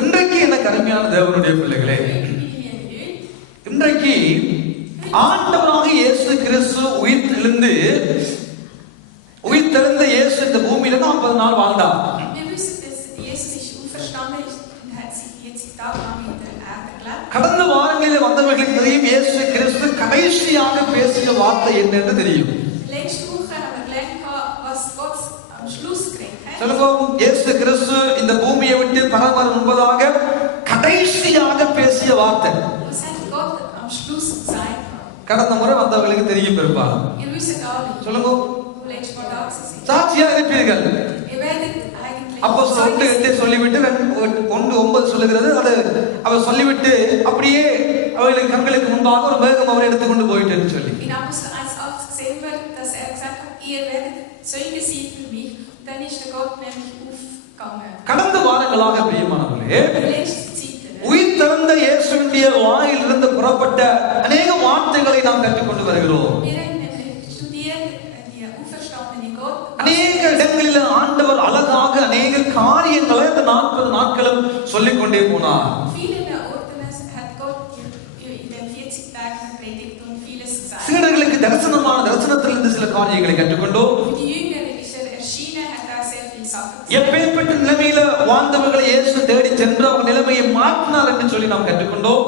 இன்றைக்கு என்ன கருமையான தேவனுடைய பிள்ளைகளே, இன்றைக்கு ஆண்டவராக இயேசு கிறிஸ்து உயிர்த்தெழுந்த இயேசு இந்த பூமியில 40 நாள் வாழ்ந்தார். கடந்த வாரங்களில் வந்தவர்களுக்கு தெரியும் இயேசு கிறிஸ்து கடைசியாக பேசிய வார்த்தை என்னன்னு தெரியும். இயேசு கிறிஸ்து இந்த பூமியை விட்டு பரவ முன்பதாக கடைசியாக பேசிய வார்த்தை கடந்த முறை வந்தவர்களுக்கு தெரியும் பெரும்பாலும். சொல்லுங்க, சாட்சியா இருப்பீர்கள். அப்போ சொல்லிவிட்டு 1:9 சொல்லுகிறது, அது அவர் சொல்லிவிட்டு அப்படியே அவர்களுக்கு கண்களுக்கு முன்பாக ஒரு மேகம் அவரை எடுத்துக்கொண்டு போயிட்டு சொல்லி கடந்த வாரங்களாக பிரியமானவர்களே, உயிர்த்தெழுந்த இயேசுவினுடைய வாயிலிருந்து புறப்பட்ட அநேக வார்த்தைகளை நாம் கற்றுக்கொண்டு வருகிறோம். அநேக இடங்களில் ஆண்டவர் அழகாக அநேக காரியங்களை இந்த 40 நாட்களும் சொல்லிக் கொண்டே போனார். சீடர்களுக்கு தரிசனத்திலிருந்து சில காரியங்களை கற்றுக்கொண்டோம். எப்பேற்பட்ட நிலைமையில வாழ்ந்தவர்களை இயேசு தேடி சென்று அவர் நிலைமையை மாற்றினார் என்று சொல்லி நாம் கற்றுக்கொண்டோம்.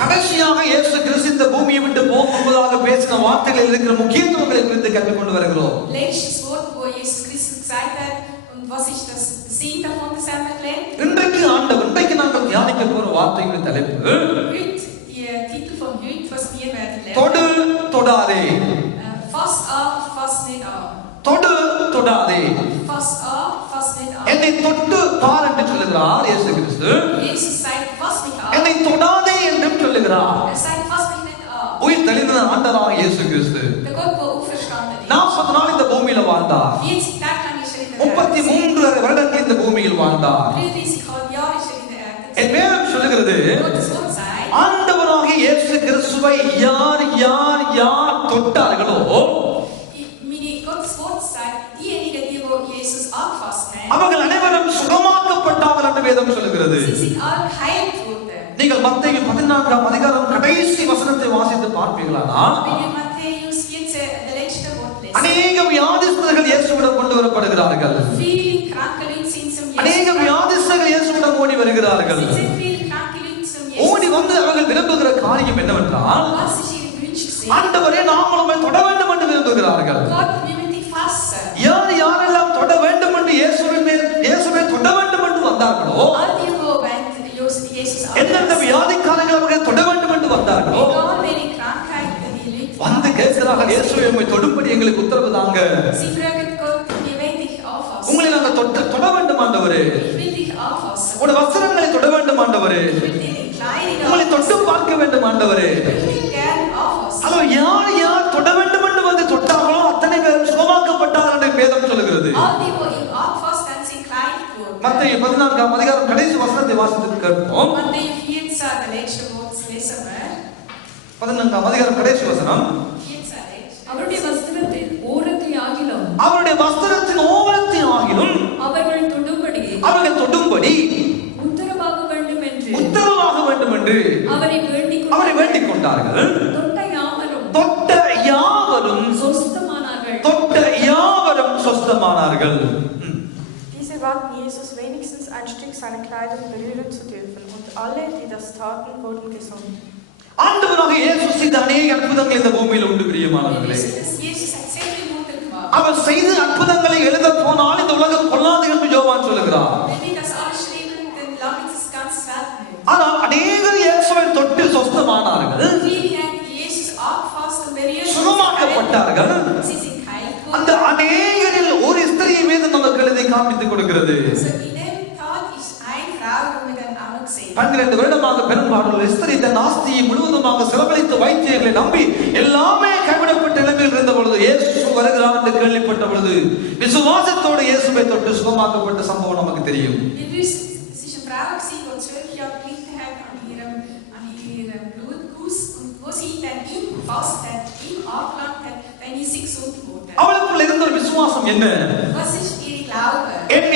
கடைசியாக இயேசு கிறிஸ்து இந்த பூமியை விட்டு போகும்போதாக பேசின வார்த்தைகளில் இருக்கிற முக்கியத்துவங்களை குறித்து கற்றுக்கொண்டு வருகிறோம். இன்றைக்கு நாங்கள் தியானிக்க போற வார்த்தைகளின் தலைப்பு தொடு தொடாதே. தொடு தொடாதே. என்னை தொட்டு பார் என்று சொல்லுகிறார் இயேசு கிறிஸ்து. என்னை தொடாதே என்றும் சொல்லுகிறார். உயிர் தெளிந்த ஆண்டவராக இயேசு கிறிஸ்து 40 நாள் இந்த பூமியில வாழ்ந்தார். 33 வருடங்கள் இந்த பூமியில் வாழ்ந்தார். என் வேதம் சொல்லுகிறது, ஆண்டவராக இயேசு கிறிஸ்துவை யார் யார் யார் தொட்டார்களோ அவர்கள் அனைவரும் சுகமாக்கப்பட்டார்கள் என்று வேதம் சொல்லுகிறது. நீங்கள் மத்தேயு 14ஆம் அதிகாரம் கடைசி வசனத்தை வாசித்து பார்ப்பீர்களானால் அநேக வியாதிஸ்தர்கள் இயேசுவிடம் கொண்டு வரப்படுகிறார்கள். அநேக வியாதிஸ்தர்கள் இயேசுவிடம் ஓடி வருகிறார்கள். ஓடி வந்து அவர்கள் விரும்புகிற காரியம் என்னவென்றால், ஆண்டவரே நாங்களும் தொட வேண்டும் என்று விரும்புகிறார்கள். யார் யாரெல்லாம் தொட வேண்டும் என்று இயேசுவை தொட வேண்டும் என்று வந்தார்களோ, எந்தெந்த வியாதிக்காரர்கள் அவர்கள் தொட வேண்டும் என்று வந்தார்களோ வந்து கேட்கிறார்கள், இயேசுவை உம்மை தொடும்படி எங்களுக்கு உத்தரவு தாங்க. உங்களை நாங்கள் தொட வேண்டும் ஆண்டவரே. உங்களுடைய வஸ்திரங்களை தொட வேண்டும் ஆண்டவரே. உங்களை தொட்டு பார்க்க வேண்டும் ஆண்டவரே. யார் யார் தொட வேண்டும் என்று வந்து தொட்டார்களோ அத்தனை பேரும் சுகமாக்கப்பட்டார்கள் என்று வேதம் சொல்லுகிறது. மத்தேயு 14ஆம் அதிகாரம் கடைசி வசனத்தை வாசித்து கேட்போம். 14ஆம் அதிகாரம் கடைசி வசனம். அவருடைய வஸ்திரத்தின் ஓரத்தை ஆகிலும் அவர்கள் தொடும்படி உத்தரவாக வேண்டும் என்று அவரை வேண்டிக் கொண்டார்கள். தொட்ட யாவரும் சொஸ்தமானார்கள். Diese baten Jesus wenigstens ein Stück seiner Kleidung berühren zu dürfen, und alle, die das taten, wurden gesund. ஆண்டவராக இயேசு செய்த அநேக அற்புதங்கள் இந்த பூமியில் உண்டு பிரியமானவர்களே. அவர் செய்த அற்புதங்களை எழுத போனால் இந்த உலகம் கொள்ளாது என்று யோவான் சொல்லுகிறார். ஆனால் அநேகர் இயேசுவை தொட்டு சொஸ்தமானார்கள், சுகமாக்கப்பட்டார்கள். அந்த அநேகரில் ஒரு ஸ்திரியை மீது நமக்கு எழுதி காண்பித்துக் கொடுக்கிறது. 12 வருடமாக பெரும்பாடுள்ள ஸ்திரீ தன் ஆஸ்தியை முழுவதுமாக செலவழித்து வைத்தியர்களை நம்பி எல்லாமே கைவிடப்பட்ட நிலைமையில் இருந்த பொழுது இயேசு வருகிறார் என்று கேள்விப்பட்ட பொழுது விசுவாசத்தோடு இயேசுவை தொட்டு சுகமாக்கப்பட்ட சம்பவம் நமக்கு தெரியும். அவளுக்குள்ள இருந்த ஒரு விசுவாசம் என்ன?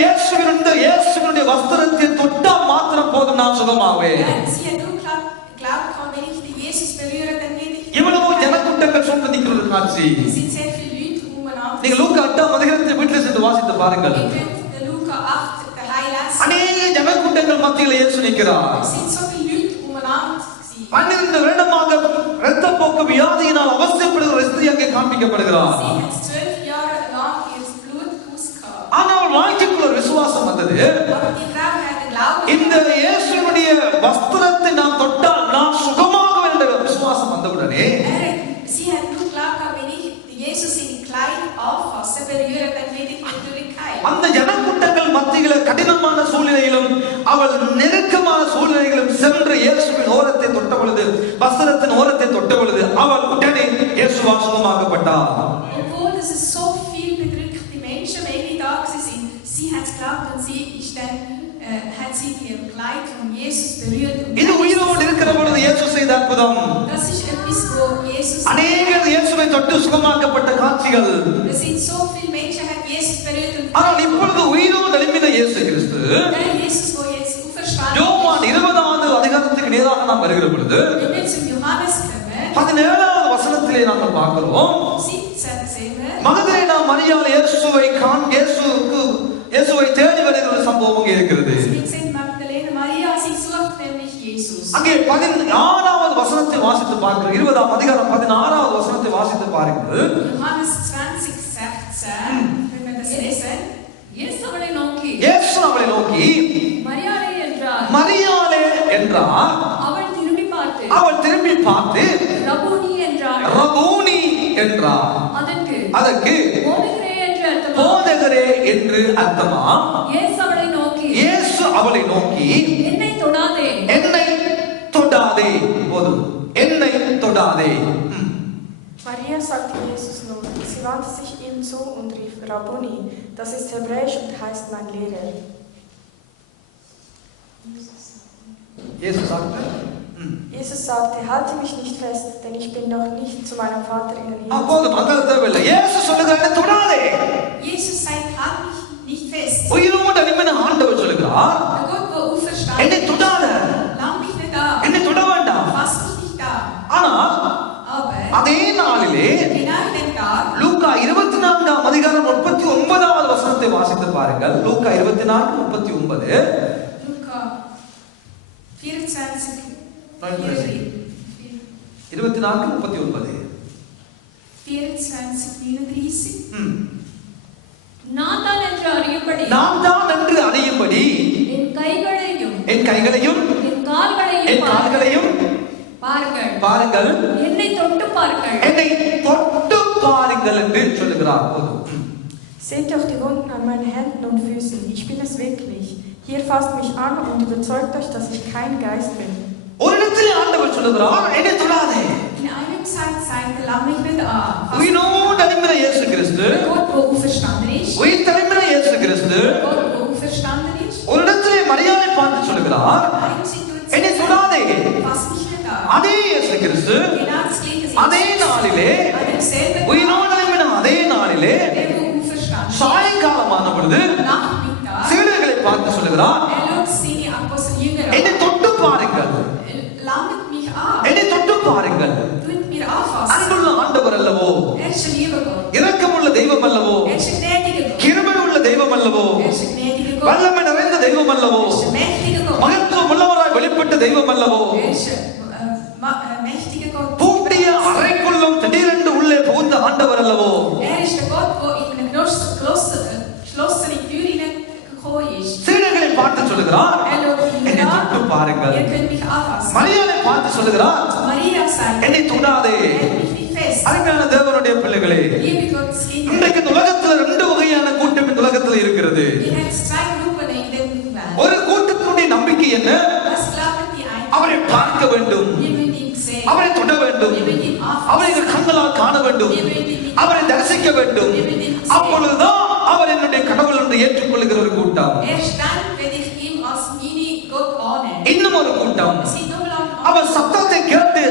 இயேசுவினுடைய வஸ்திரத்தை தொட்டால் மாத்திரம் போதும் நான் சுகமாவேன். Sie hat nur glaubt, wenn ich die Jesus berühre, dann werde ich. இவ்வளவு ஜனக்கூட்டங்கள் சூழ்ந்து நிற்கிறது காட்சி. Es sind sehr viele Leute umeinander. நீங்க லூக்கா 8ஆம் அதிகாரத்தை வீட்டில் சென்று வாசித்து பாருங்கள். Ihr könnt den Luca 8 daheim lesen. அநேக ஜனக்கூட்டங்கள் மத்தியில் இயேசு நிற்கிறார். Es sind so viele Leute umeinander gewesen. 12 வருடமாக இரத்தப்போக்கு வியாதியினால் அவஸ்தைப்படுகிற ஸ்திரீ அங்கே காண்பிக்கப்படுகிறார். Sie hat 12 Jahre lang ihr Blut ausgehabt. ஆனால் வாழ்க்கைக்குள்ள ஒரு விசுவாசம் வந்தது. Aber die Frau hat den Glauben. இந்த இயேசுவினுடைய வஸ்திரத்தை நான் தொட்டால் நான் சுகமாகுவேன் என்ற விசுவாசம் வந்தவுடனே Sie hat nur geglaubt, wenn ich Jesus in die Kleidung anfasse, berühre, dann werde ich natürlich heilen. அந்த ஜனக்கூட்டங்கள் மத்தியில கடினமான சூழ்நிலையிலும் அவள் நெருக்கமான சூழ்நிலைகளும் சென்று இயேசுவின் ஓரத்தை தொட்ட பொழுது, வஸ்திரத்தின் ஓரத்தை தொட்ட பொழுது அவள் உடனே இயேசுவால் சுகமாக்கப்பட்டார். Obwohl es so viel bedrückte Menschen wenig da sind, sie hat geglaubt und sie ist dann hat sie ihr Kleid von Jesus berührt. இது உயிரோடு இருக்கிற பொழுது இயேசு செய்த அற்புதம். Das ist etwas, wo Jesus. அநேகர் இயேசுவை தொட்டு சுகமாக்கப்பட்ட காட்சிகள். Es sind so viele Menschen hat Jesus berührt und. ஆனால் இப்பொழுது உயிரோடு எழும்பின இயேசு கிறிஸ்து. Der Jesus, wo jetzt auferstanden ist. யோவான் 20ஆவது அதிகாரத்துக்கு நேராக நாம் வருகிற பொழுது Wenn wir zum Johannes kommen, 17ஆவது வசனத்திலே நாம் பார்க்கிறோம். 17 sehen wir. மகதலேனா மரியாள் இயேசுவை தேடி வருகிற ஒரு சம்பவம் அங்கே இருக்கிறது. Wir sehen Magdalena Maria, sie sucht nämlich Jesus. அங்கே 16வது வசனத்தை வாசித்து பாருங்கள். 20ஆம் அதிகாரம் 16வது வசனத்தை வாசித்து பாருங்கள். Johannes 20:16, wenn wir das lesen. இயேசு அவளை நோக்கி மரியாளே என்றார். மரியாளே என்றார். அவள் திரும்பி பார்த்து ரபூனி என்றார். அதற்கு போதகரே என்று போதகரே என்று அர்த்தமா? அர்த்தமா? இயேசு அவளை நோக்கி என்னை தொடாதே. போதும், என்னை தொடாதே. Maria sagte Jesus nun. Sie wandte sich ihm zu und rief Rabbuni. Das ist hebräisch und heißt mein Lehrer. Jesus sagte, halte mich nicht fest, denn ich bin noch nicht zu meinem Vater in den Himmel. போதும், அந்த தேவையில்லை. இயேசு சொல்லுகிறார், தொடாதே. Jesus sagt, halt mich nicht fest. உயிரோடு எழும்பின ஆண்டவர் சொல்லுகிறார், Der Gott, wo auferstanden என்னை தொடாத. Lass mich nicht da. என்னை தொட வேண்டாம். Fass mich nicht da. ஆனால் Aber அதே நாளிலே genau in dem Tag, லூக்கா 24ஆம் அதிகாரம் 39வது வசனத்தை வாசித்து பாருங்கள். லூக்கா 24:39. Luca 24, 24:39. 24:39. நான் தான் என்று அறியும்படி என் கைகளையும் என் கால்களையும் பாருங்கள், என்னை தொட்டு பாருங்கள் என்று சொல்லுகிறார். போதும். Seht doch die Wunden an meinen Händen und Füßen. Ich bin es wirklich. Hier fasst mich an und überzeugt euch, dass ich kein Geist bin. ஒரு இடத்திலே ஆண்டவர் சொல்லுகிறார், என்னை தொடாதே. In einem Zeit sagt er, lass mich nicht an. உயிரோடு எழும்பின இயேசு கிறிஸ்து, Gott, wo auferstanden ist. உயிர் தெழும்பின இயேசு கிறிஸ்து Gott, wo auferstanden ist. ஒரு இடத்திலே மரியாதை பார்த்து சொல்லுகிறார், என்னை தொடாதே. Fass mich nicht an. அதே இயேசு கிறிஸ்து Genau das Gleiche ist. அதே நாளிலே, An demselben Tag, உயிரோடு எழும்பின அதே நாளிலே der wo auferstanden ist. சாயங்காலமான பொழுது Nachmittag. சீடர்களை பார்த்து சொல்லுகிறார், Schaut seine Apostel Jünger என்னை an. தொட்டு பாருங்கள், Landet mich an. என்னை தொட்டு பாருங்கள். Tut mir anfassen. அன்புள்ள ஆண்டவர் அல்லவோ, ist ein lieber Gott. இரக்கமுள்ள தெய்வம் அல்லவோ, ist ein gnädiger Gott. கிருபை உள்ள தெய்வம் அல்லவோ, ist ein gnädiger Gott. வல்லமை நிறைந்த தெய்வம் அல்லவோ, ist ein mächtiger Gott. மகத்துவம் உள்ளவராய் வெளிப்பட்ட தெய்வம் அல்லவோ, ist ein mächtiger Gott. பூட்டிய அறைக்குள்ளும் திடீரென்று உள்ளே புகுந்த ஆண்டவர் அல்லவோ. ist der Gott, wo in eine geschlossene Tür hineingekommen ist. சீடர்களை பார்த்து சொல்லுகிறார், Schaut என்னை ihn தொட்டு an. பாருங்கள். Ihr könnt mich anfassen. மரியாதை பார்த்து சொல்லுகிறார், Maria sagt, என்னை தொடாதே. hält mich nicht fest. அருமையான தேவனுடைய பிள்ளைகளே, Liebe Gottes Kinder. இன்றைக்கு இந்த உலகத்துல 2 வகையான கூட்டம் இந்த உலகத்துல இருக்கிறது. Ihr habt 2 Gruppen in dem Welt. ஒரு கூட்டத்தினுடைய நம்பிக்கை என்ன? Was glauben die einen? அவரை பார்க்க வேண்டும், Ihr wollt ihn sehen. அவரை தொட வேண்டும், Ihr wollt ihn அவரை anfassen. கண்களால் காண வேண்டும், Ihr wollt ihn mit அவரை தரிசிக்க வேண்டும். அப்பொழுதுதான் அவர் என்னுடைய கடவுள் என்று ஏற்றுக்கொள்ளுகிற ஒரு கூட்டம். Erst dann, wenn ich ihn als mini Gott annehme. இன்னும் ஒரு கூட்டம், Es sind noch lange அவர் சத்தத்தை கேட்டு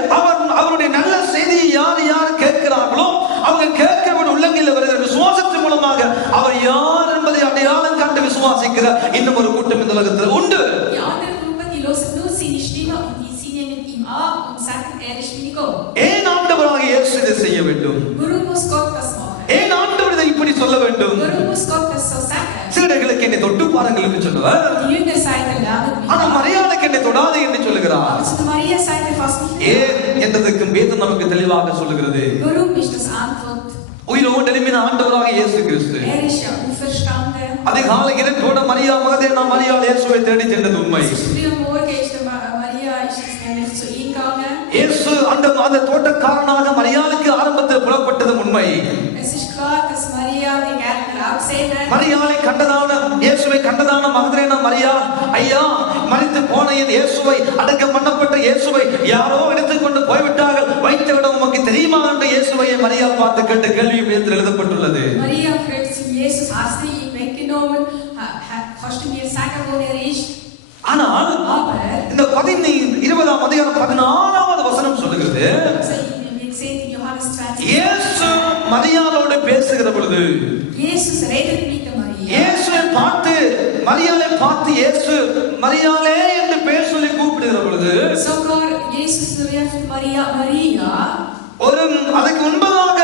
அவருடைய நல்ல செய்தியை யார் கேட்கிறார்களோ அவங்க கேட்கிறவருடைய உள்ளங்கையில் வருகிற விசுவாசத்தின் மூலமாக அவர் யார் என்பதை அடையாளம் கண்டு விசுவாசிக்கிற இன்னும் ஒரு கூட்டம் இந்த உலகத்தில் உண்டு. Die andere Gruppe, die hören nur seine Stimme und sie nehmen ihm an und sagen, er ist wie Gott. ஏன் ஆண்டவராகிய இயேசு இதை செய்ய வேண்டும்? Warum muss Gott das machen? ஏன் ஆண்டவர் இதை இப்படி சொல்ல வேண்டும்? Warum muss Gott das so sagen? சீடர்களுக்கு என்னை தொட்டு பாருங்கள் என்று சொன்னவர், Die Jünger sagen, lernen mich. ஆனா மரியாளுக்கு என்னை தொடாதே என்று சொல்லுகிறார். Aber zu der Maria sagt er fast nicht. ஏன் என்றதுக்கு வேதம் நமக்கு தெளிவாக சொல்லுகிறது. Warum ist das Antwort? உயிரோடு எழும்பின ஆண்டவராகிய இயேசு கிறிஸ்து Er ist ja auferstanden. அதிகாலை இரண்டோட மரியா மகதலேனா மரியாள் இயேசுவை தேடி சென்றது உண்மை. Früh am Morgen ist Maria ist jetzt nämlich zu ihm gegangen. இயேசு அந்த தோட்டக்காரனாக மரியாளுக்கு ஆரம்பத்தில் புலப்பட்டது உண்மை. Es ist klar, dass Maria den Gärtner auch gesehen hat. மரியாளை கண்டதான இயேசுவை கண்டதான மகதலேனா மரியா, ஐயா மரித்து போன என் இயேசுவை அடக்கம் பண்ணப்பட்ட இயேசுவை யாரோ எடுத்துக்கொண்டு போய்விட்டார்கள், வைத்த இடம் உமக்கு தெரியுமா என்று இயேசுவை மரியாள் பார்த்து கேட்ட கேள்வி வேதத்தில் எழுதப்பட்டுள்ளது. Maria fragt zu Jesus, hast du ihn weggenommen? Kannst du mir sagen, wo er ist? ஆனால் இந்த 20ஆம் அதிகாரம் 16வது வசனம் சொல்லுகிறது, wir sehen in Johannes 20. இயேசு மரியாளோடு பேசுகிற பொழுது, Jesus redet mit der Maria. இயேசுவை பார்த்து மரியாளை பார்த்து இயேசு மரியாளே என்று பேர் சொல்லி கூப்பிடுகிற பொழுது, Sogar Jesus ruft Maria, Maria. அதுக்கு முன்பதாக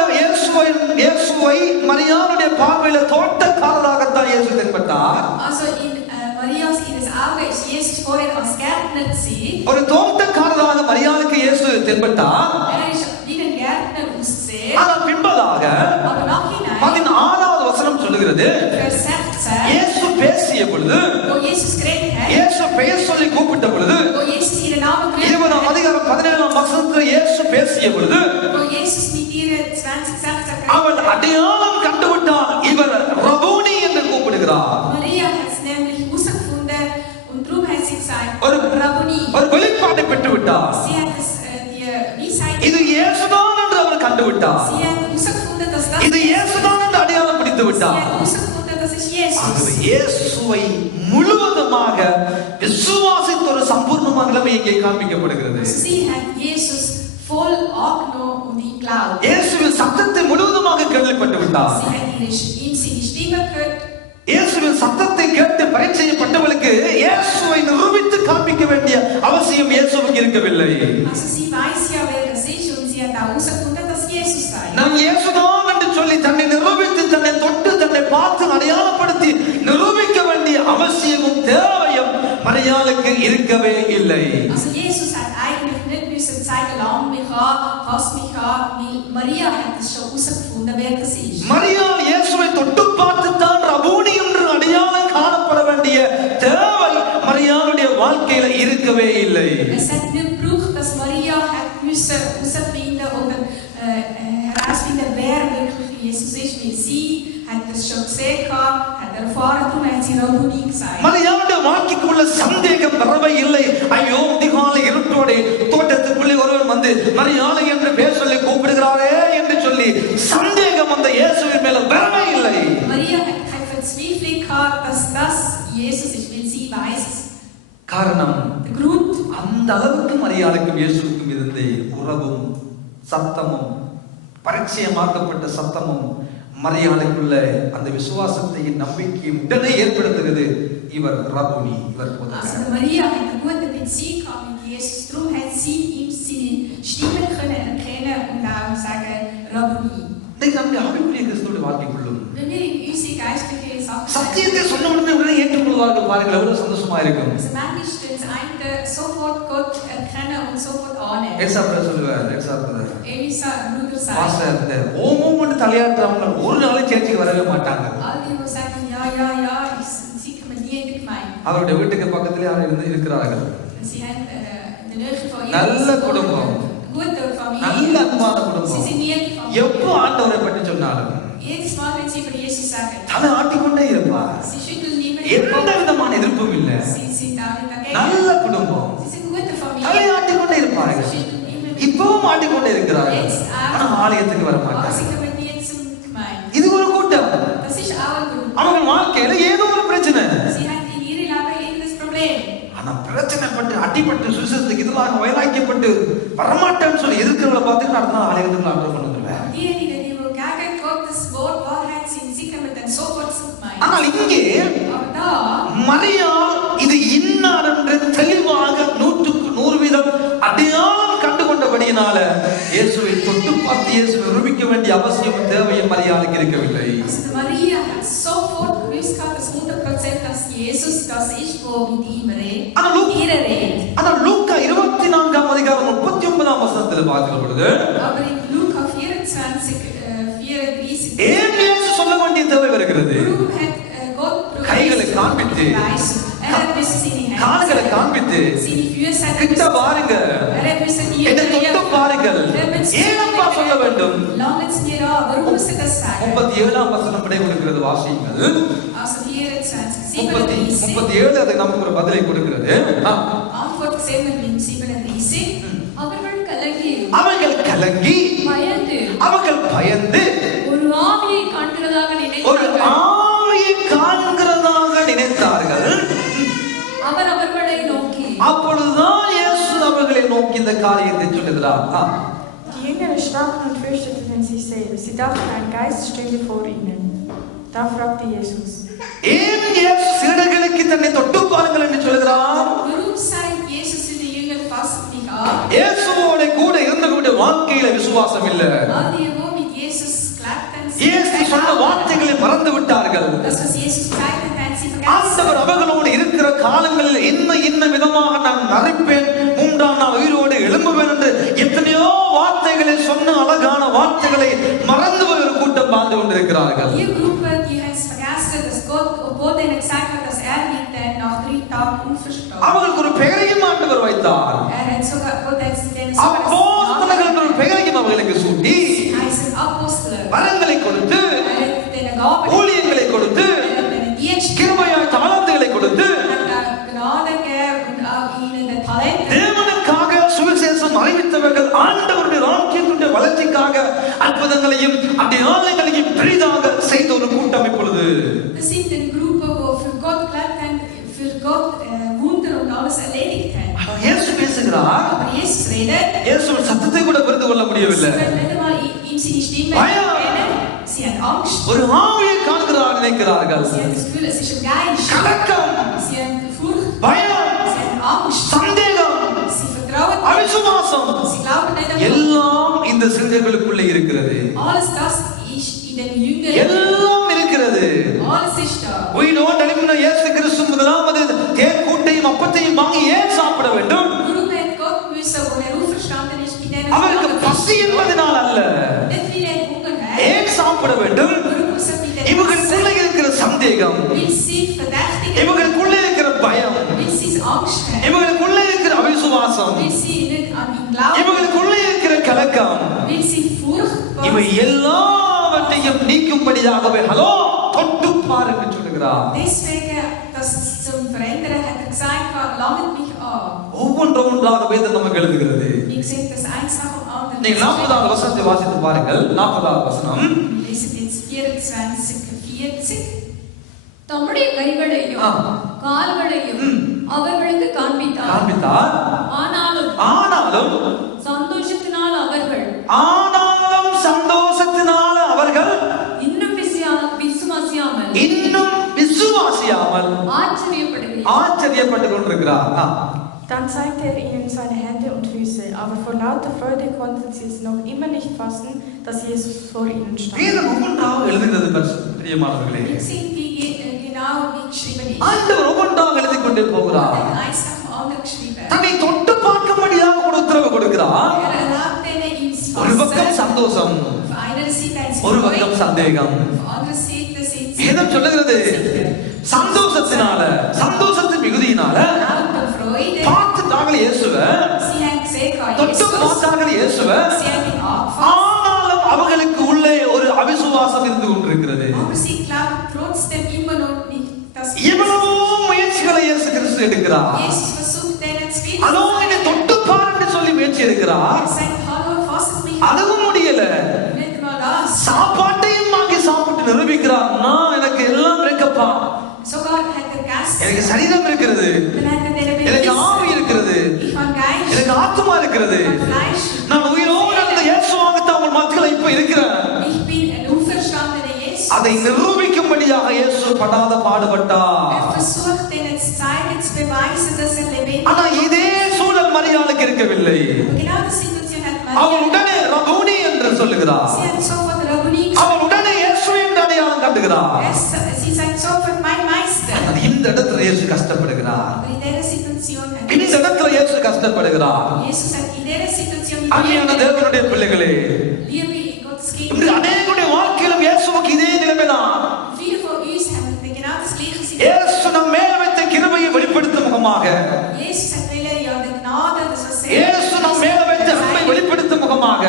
இயேசுவை மரியாளுடைய பார்வையில தோட்டக்காரராகத்தான் இயேசு தென்பட்டார். Also in Marias Auge ist Jesus vorher als Gärtner gesehen. ஒரு தோட்டக்காரராக மரியாளுக்கு இயேசு தென்பட்டார். Ist wie ein Gärtner ausgesehen. ஆனால் பின்பதாக Aber nachhinein 16வது வசனம் சொல்லுகிறது, Vers 16, இயேசு பேசிய பொழுது, wo Jesus geredet hat, இயேசு பெயர் சொல்லி கூப்பிட்ட பொழுது, wo Jesus ihren Namen gerufen 20ஆம் hat, அதிகாரம் 17ஆம் வசனத்தில் இயேசு பேசிய பொழுது, wo Jesus mit ihr 2016 அவன் அடையாளம் கண்டுவிட்டான், இவர் ரபூனி என்று கூப்பிடுகிறார். Maria hat es nämlich herausgefunden und darum hat sie gesagt, ஒரு Rabboni. வெளிப்பாட்டை பெற்று விட்டார். Sie hat die Weisheit, இது இயேசுதான் என்று அவர் கண்டுவிட்டார். sie hat herausgefunden, dass das இது இயேசுதான் என்று அடையாளம் பிடித்து sie விட்டார். hat herausgefunden, das ist ஆகவே Jesus. இயேசுவை முழுவதுமாக விசுவாசித்த ஒரு சம்பூர்ணமான நிலைமை இங்கே காண்பிக்கப்படுகிறது. Sie hat Jesus voll angenommen und ihn glaubt. இயேசுவின் சத்தத்தை முழுவதுமாக கேள்விப்பட்டு விட்டார். Sie hat ihm seine Stimme gehört. இயேசுவின் சத்தத்தை கேட்டு பரிச்சயப்பட்டவளுக்கு இயேசுவை நிரூபித்து காண்பிக்க வேண்டிய அவசியம் இயேசுவுக்கு இருக்கவில்லை. Also sie weiß ja, wer das ist und sie hat auch herausgefunden, dass Jesus sei. நாம் இயேசுதான் என்று சொல்லி தன்னை நிரூபித்து தன்னை தொட்டு தன்னை பார்த்து அடையாளப்படுத்தி நிரூபிக்க வேண்டிய அவசியமும் தேவையும் மரியாளுக்கு இருக்கவே இல்லை. Also Jesus hat eigentlich nicht müssen zeigen, lang mich an, fass mich an, weil Maria hat es schon herausgefunden, wer das ist. மரியாள் இயேசுவை தொட்டு பார்த்துத்தான் ரபூனி என்று அடையாளம் காணப்பட வேண்டிய தேவை மரியாளுடைய வாழ்க்கையில இருக்கவே இல்லை. Es hat nicht gebraucht, dass Maria hat müssen herausfinden oder herausfinden, wer wirklich Jesus ist, weil sie hat es schon gesehen, hat erfahren, darum hat sie Rabboni gesagt. மரியாளுடைய வாழ்க்கைக்குள்ள சந்தேகம் வரவே இல்லை. ஐயோ அதிகாலை இருட்டோட தோட்டத்துக்குள்ளே ஒருவன் வந்து மரியாளை என்று பேர் சொல்லி கூப்பிடுகிறாரே என்று சொல்லி சந்தேகம் அந்த இயேசுவின் மேல வரவே இல்லை. Maria hat keine Verzweiflung gehabt, dass das Jesus ist, weil sie weiß es. காரணம், Der Grund, அந்த அளவுக்கு மரியாளுக்கும் இயேசுவுக்கும் இருந்த உறவும் சத்தமும் பரிச்சயமாக்கப்பட்ட சத்தமும் மரியாளுக்குள்ள அந்த விசுவாசத்தையும் நம்பிக்கையும் உடனே ஏற்படுத்துகிறது. இவர் ரபூனி, இவர் also போதகர். Maria hat eine gute Beziehung gehabt mit Jesus, darum hat sie ihm seine Stimme können erkennen und auch sagen, Rabboni. இன்னைக்கு நம்முடைய ஆவிக்குரிய கிறிஸ்துவோட வாழ்க்கைக்குள்ளும் Wenn wir in unsere geistliche Sachen சத்தியத்தை சொன்ன உடனே ஏற்றுக்கொள்வார்கள். பாருங்கள் எவ்வளவு சந்தோஷமா இருக்கும். also manchmal tun sie einen sofort Gott erkennen und sofort annehmen. ஏசாப்ரதர் சொல்லுவார், ஏசாப்ரதர் Elisa, Bruder sagt, பாஸ்டர் இந்த ஓமோன்னு தலையாட்டுறவங்க ஒரு நாளும் சேர்ச்சிக்கு வரவே மாட்டாங்க. all die, die sagen, ja, ich sehe mir nie in der Gemeinde. அவருடைய வீட்டுக்கு பக்கத்திலே அவர் இருக்கிறார்கள். Sie haben in der Nähe von ihr நல்ல குடும்பம், gute Familie. நல்ல அன்பான Sie குடும்பம். sind nie Familie. எப்போ ஆண்டவரை பற்றி சொன்னாலும் Jedes Mal, wenn sie über Jesus sagen, தலை ஆட்டிக்கொண்டே இருப்பார். sie schütteln nie எந்த mehr. விதமான எதிர்ப்பும் இல்லை. Sie sind auch nicht dagegen. நல்ல குடும்பம், Sie sind gute தலை Familie. ஆட்டிக்கொண்டே Sie இருப்பார்கள். schütteln immer wieder. இப்பவும் ஆட்டிக்கொண்டே இருக்கிறார்கள். ஆனா ஆலயத்துக்கு வர Aber மாட்டாங்க. sie kommen nie zum Gemeinde. இது ஒரு கூட்டம். Das ist auch ein Grund. அவங்க வாழ்க்கையில ஏதோ ஒரு பிரச்சனை. Sie hat in ihrem Leben irgendein Problem. ஆனா பிரச்சனைப்பட்டு அடிபட்டு சுவிசேஷத்துக்கு எதிராக வைராக்கியப்பட்டு வரமாட்டேன்னு சொல்லி எதிர்க்கிறவங்களை பார்த்துட்டு அடுத்த நாள் ஆலயத்துக்குள்ள order பண்ணுதுல்ல. Diejenigen, die wohl gegen Gottes Wort Wahrheit sind, sie kommen dann sofort zur Gemeinde. ஆனால் இங்கே Aber da இருக்கவில்லை. Also die Maria hat sofort gewusst gehabt, dass 100%, dass Jesus das ist, wo mit ihm redet. Mit ihr redet. ஆனா லூக்கா 24ஆம் அதிகாரம் 39ஆம் வசனத்தில் பார்க்கிற பொழுது Aber in Luca 24, 34. ஏன் இயேசு சொல்ல வேண்டிய தேவை வருகிறது? Warum hat Gott கைகளை காண்பித்து கால்களை காண்பித்து கிட்ட பாருங்க, என்ன தொட்டு பாருங்கள், ஏனப்பா சொல்ல வேண்டும்? 37ஆம் வசனம் விடை கொடுக்கிறது, வாசியுங்கள். 37 அதை நமக்கு ஒரு பதிலை கொடுக்கிறது. அவர்கள் கலங்கி அவர்கள் பயந்து ஒரு ஆவியை காண்கிறதாக நினைத்தார்கள். அவர் அவர்களை நோக்கி, அப்பொழுதுதான் இயேசு அவர்களை நோக்கி இந்த காரியத்தை சொல்லுகிறார். Die Jünger erschraken und fürchteten sich sehr. Sie dachten, ein Geist stünde vor ihnen. Da fragte Jesus, ஏன் இயேசு சீடர்களுக்கு தன்னை தொட்டு பாருங்கள் என்று சொல்கிறார்? Warum sagt Jesus zu den Jüngern, fasst mich an? இயேசுவோட கூட இருந்தவருடைய வாழ்க்கையில விசுவாசம் இல்ல. All die, wo mit Jesus glaubten, இயேசு சொன்ன வார்த்தைகளை மறந்து விட்டார்கள். das, was Jesus gesagt hat, sie vergessen. ஆண்டவர் அவர்களோடு இருக்கிற காலங்களில் என்ன விதமாக நான் நரைப்பேன், மூன்றாம் நாள் உயிரோடு எழும்புவேன் என்று எத்தனையோ வார்த்தைகளை சொன்ன அழகான வார்த்தைகளை மறந்து போய் ஒரு கூட்டம் வாழ்ந்து கொண்டிருக்கிறார்கள். Die Gruppe, die hat vergessen, dass Gott, obwohl er gesagt hat, dass er mit nach 3 Tagen unverstanden. அவர்களுக்கு ஒரு பெயரையும் ஆண்டவர் வைத்தார். Hat sogar Gott hat denen அப்போஸ்தலர்கள் என்ற ஒரு பெயரையும் அவர்களுக்கு சூட்டி heißen Apostel. வரங்களை கொடுத்து, Hat denen Gaben, ஊழியங்களை கொடுத்து, Dienst, கிருபையாய் தாளந்துகளை கொடுத்து, Gnade gegeben und auch ihnen den Talent. தேவனுக்காக சுவிசேஷம் அறிவித்தவர்கள் ஆண்டவருடைய ராஜ்யத்தினுடைய வளர்ச்சிக்காக அற்புதங்களையும் அடையாளங்களையும் பெரிதாக செய்த ஒரு கூட்டம் இப்பொழுது. Das sind die Gruppen, die für Gott gelebt haben, für Gott Wunder und alles erledigt haben. இயேசு பேசுகிறார். Aber Jesus redet. இயேசுவின் சத்தத்தை கூட புரிந்து கொள்ள முடியவில்லை. Sie können nicht einmal ihm seine Stimme erkennen. Sie haben Angst. ஒரு ஆவியை காண்கிறார் நினைக்கிறார்கள். Sie haben das Gefühl, es ist ein Geist. கலக்கம், Sie haben Furcht. பயம், Sie haben Angst. சந்தேகம், Sie vertrauen nicht. அவிசுவாசம் Sie glauben nicht an Gott. எல்லாம் இந்த சிறுகளுக்குள்ளே இருக்கிறது. Alles das ist in den Jüngern. எல்லாம் இருக்கிறது. Alles ist da. We don't eliminate இயேசு கிறிஸ்து முதலாவது தேன் கூட்டையும் அப்பத்தையும் வாங்கி ஏன் சாப்பிட வேண்டும்? Warum hat Gott müssen, wo er auferstanden ist, mit denen அவருக்கு பசி என்பதனால் அல்ல. nicht weil er Hunger hat. ஏன் சாப்பிட வேண்டும்? Warum muss er mit denen இவர்களுக்குள்ளே இருக்கிற சந்தேகம், Will sie verdächtigen? இவர்களுக்குள்ளே இருக்கிற பயம், Will sie Angst haben? இவர்களுக்குள்ளே இருக்கிற அவிசுவாசம், Will sie nicht an ihn glauben? இவர்களுக்குள்ளே இருக்கிற கலக்கம், Will sie Furcht இவை haben? எல்லாவற்றையும் நீக்கும்படியாகவே ஹலோ தொட்டு பார் என்று சொல்லுகிறார். Deswegen, das zum Verändern, hat er gesagt, langt mich an. ஒவ்வொன்றாக வேதம் நமக்கு எழுதுகிறது. Wie gesagt, das eins nach dem anderen. நீங்கள் 40வது வசனத்தை வாசித்து பாருங்கள். 40வது வசனம். Wir lesen jetzt 24:40. தம்முடைய கைகளையும் கால்களையும் அவர்களுக்கு காண்பித்தார். ஆனாலும் சந்தோஷத்தினால் அவர்கள் இன்னும் விசுவாசியாமல் ஆச்சரியப்பட்டுக் கொண்டிருக்கிறார். Dann zeigte er ihnen seine Hände und Füße, aber vor lauter Freude konnten sie es noch immer nicht fassen, dass Jesus vor ihnen stand. வேதம் ஒவ்வொன்றாக எழுதுகிறது பிரியமானவர்களே. Wir sehen, wie genau wie geschrieben ist. ஆண்டவர் ஒவ்வொன்றாக எழுதிக் கொண்டே போகிறார். Er hat eins nach dem anderen geschrieben. தன்னை தொட்டு பார்க்கும்படியாக ஒரு உத்தரவு கொடுக்கிறார். Er erlaubt denen ihm zu ஒரு பக்கம் fassen. சந்தோஷம், Auf einer Seite ein ஒரு பக்கம் Freude, சந்தேகம். auf der anderen Seite sind sie வேதம் சொல்லுகிறது சந்தோஷத்தினால, சந்தோஷத்தின் மிகுதியினால out der Freude. பார்த்துட்டாங்க இயேசுவை, Sie haben gesehen, தொட்டு Jesus. பார்த்தாங்க இயேசுவை. Sie haben ihn angefasst. ஆனாலும் அவர்களுக்கு உள்ளே ஒரு அவிசுவாசம் இருந்து கொண்டிருக்கிறது. Aber sie glauben trotzdem immer noch nicht, dass இவ்வளவு முயற்சிகளை இயேசு கிறிஸ்து எடுக்கிறார். Jesus versucht, denen zu finden. அதோ என்னை தொட்டு பாருன்னு சொல்லி முயற்சி எடுக்கிறார். Er sagt, hallo, fasst mich. அதுவும் முடியல. Nicht mal das. சாப்பாட்டையும் வாங்கி சாப்பிட்டு நிரூபிக்கிறார். நான் எனக்கு எல்லாம் இருக்கப்பா, Sogar hat er gegessen. எனக்கு சரீரம் இருக்கிறது, Dann hat er denen எனக்கு ஆவி bewiesen, இருக்கிறது, ich habe Geist, எனக்கு ஆத்மா இருக்கிறது, ich habe Fleisch. நான் உயிரோடு அந்த இயேசுவாகத்தான் உங்கள் மத்தியில் இப்ப இருக்கிறேன். Ich bin ein auferstandener Jesus. அதை நிரூபிக்கும்படியாக இயேசு படாத பாடுபட்டார். Er versucht, denen zu zeigen, zu beweisen, dass er lebendig ஆனா இதே சூழல் மரியாளுக்கு இருக்கவில்லை. Aber genau die Situation hat அவள் Maria. உடனே ரபூனி என்று சொல்லுகிறார். Sie hat sofort Rabboni அவள் உடனே இயேசுவை காட்டுகிறார். Sie zeigt sofort mein Meister. இந்த இடத்துல இயேசு கஷ்டப்படுகிறார். Aber in dieser Situation இந்த இடத்துல இயேசு கஷ்டப்படுகிறார். Jesus sagt in dieser Situation அன்பான தேவனுடைய பிள்ளைகளே, liebe Gottes Kinder. இன்று அநேகருடைய வாழ்க்கையிலும் இயேசுவுக்கு இதே நிலைமைதான். Viele von uns haben genau das gleiche Situation. இயேசு நம் மேல் வைத்த கிருபையை வெளிப்படுத்தும் முகமாக, Jesus hat will ja die Gnade, das was இயேசு நம் மேல் வைத்த அன்பை வெளிப்படுத்தும் முகமாக,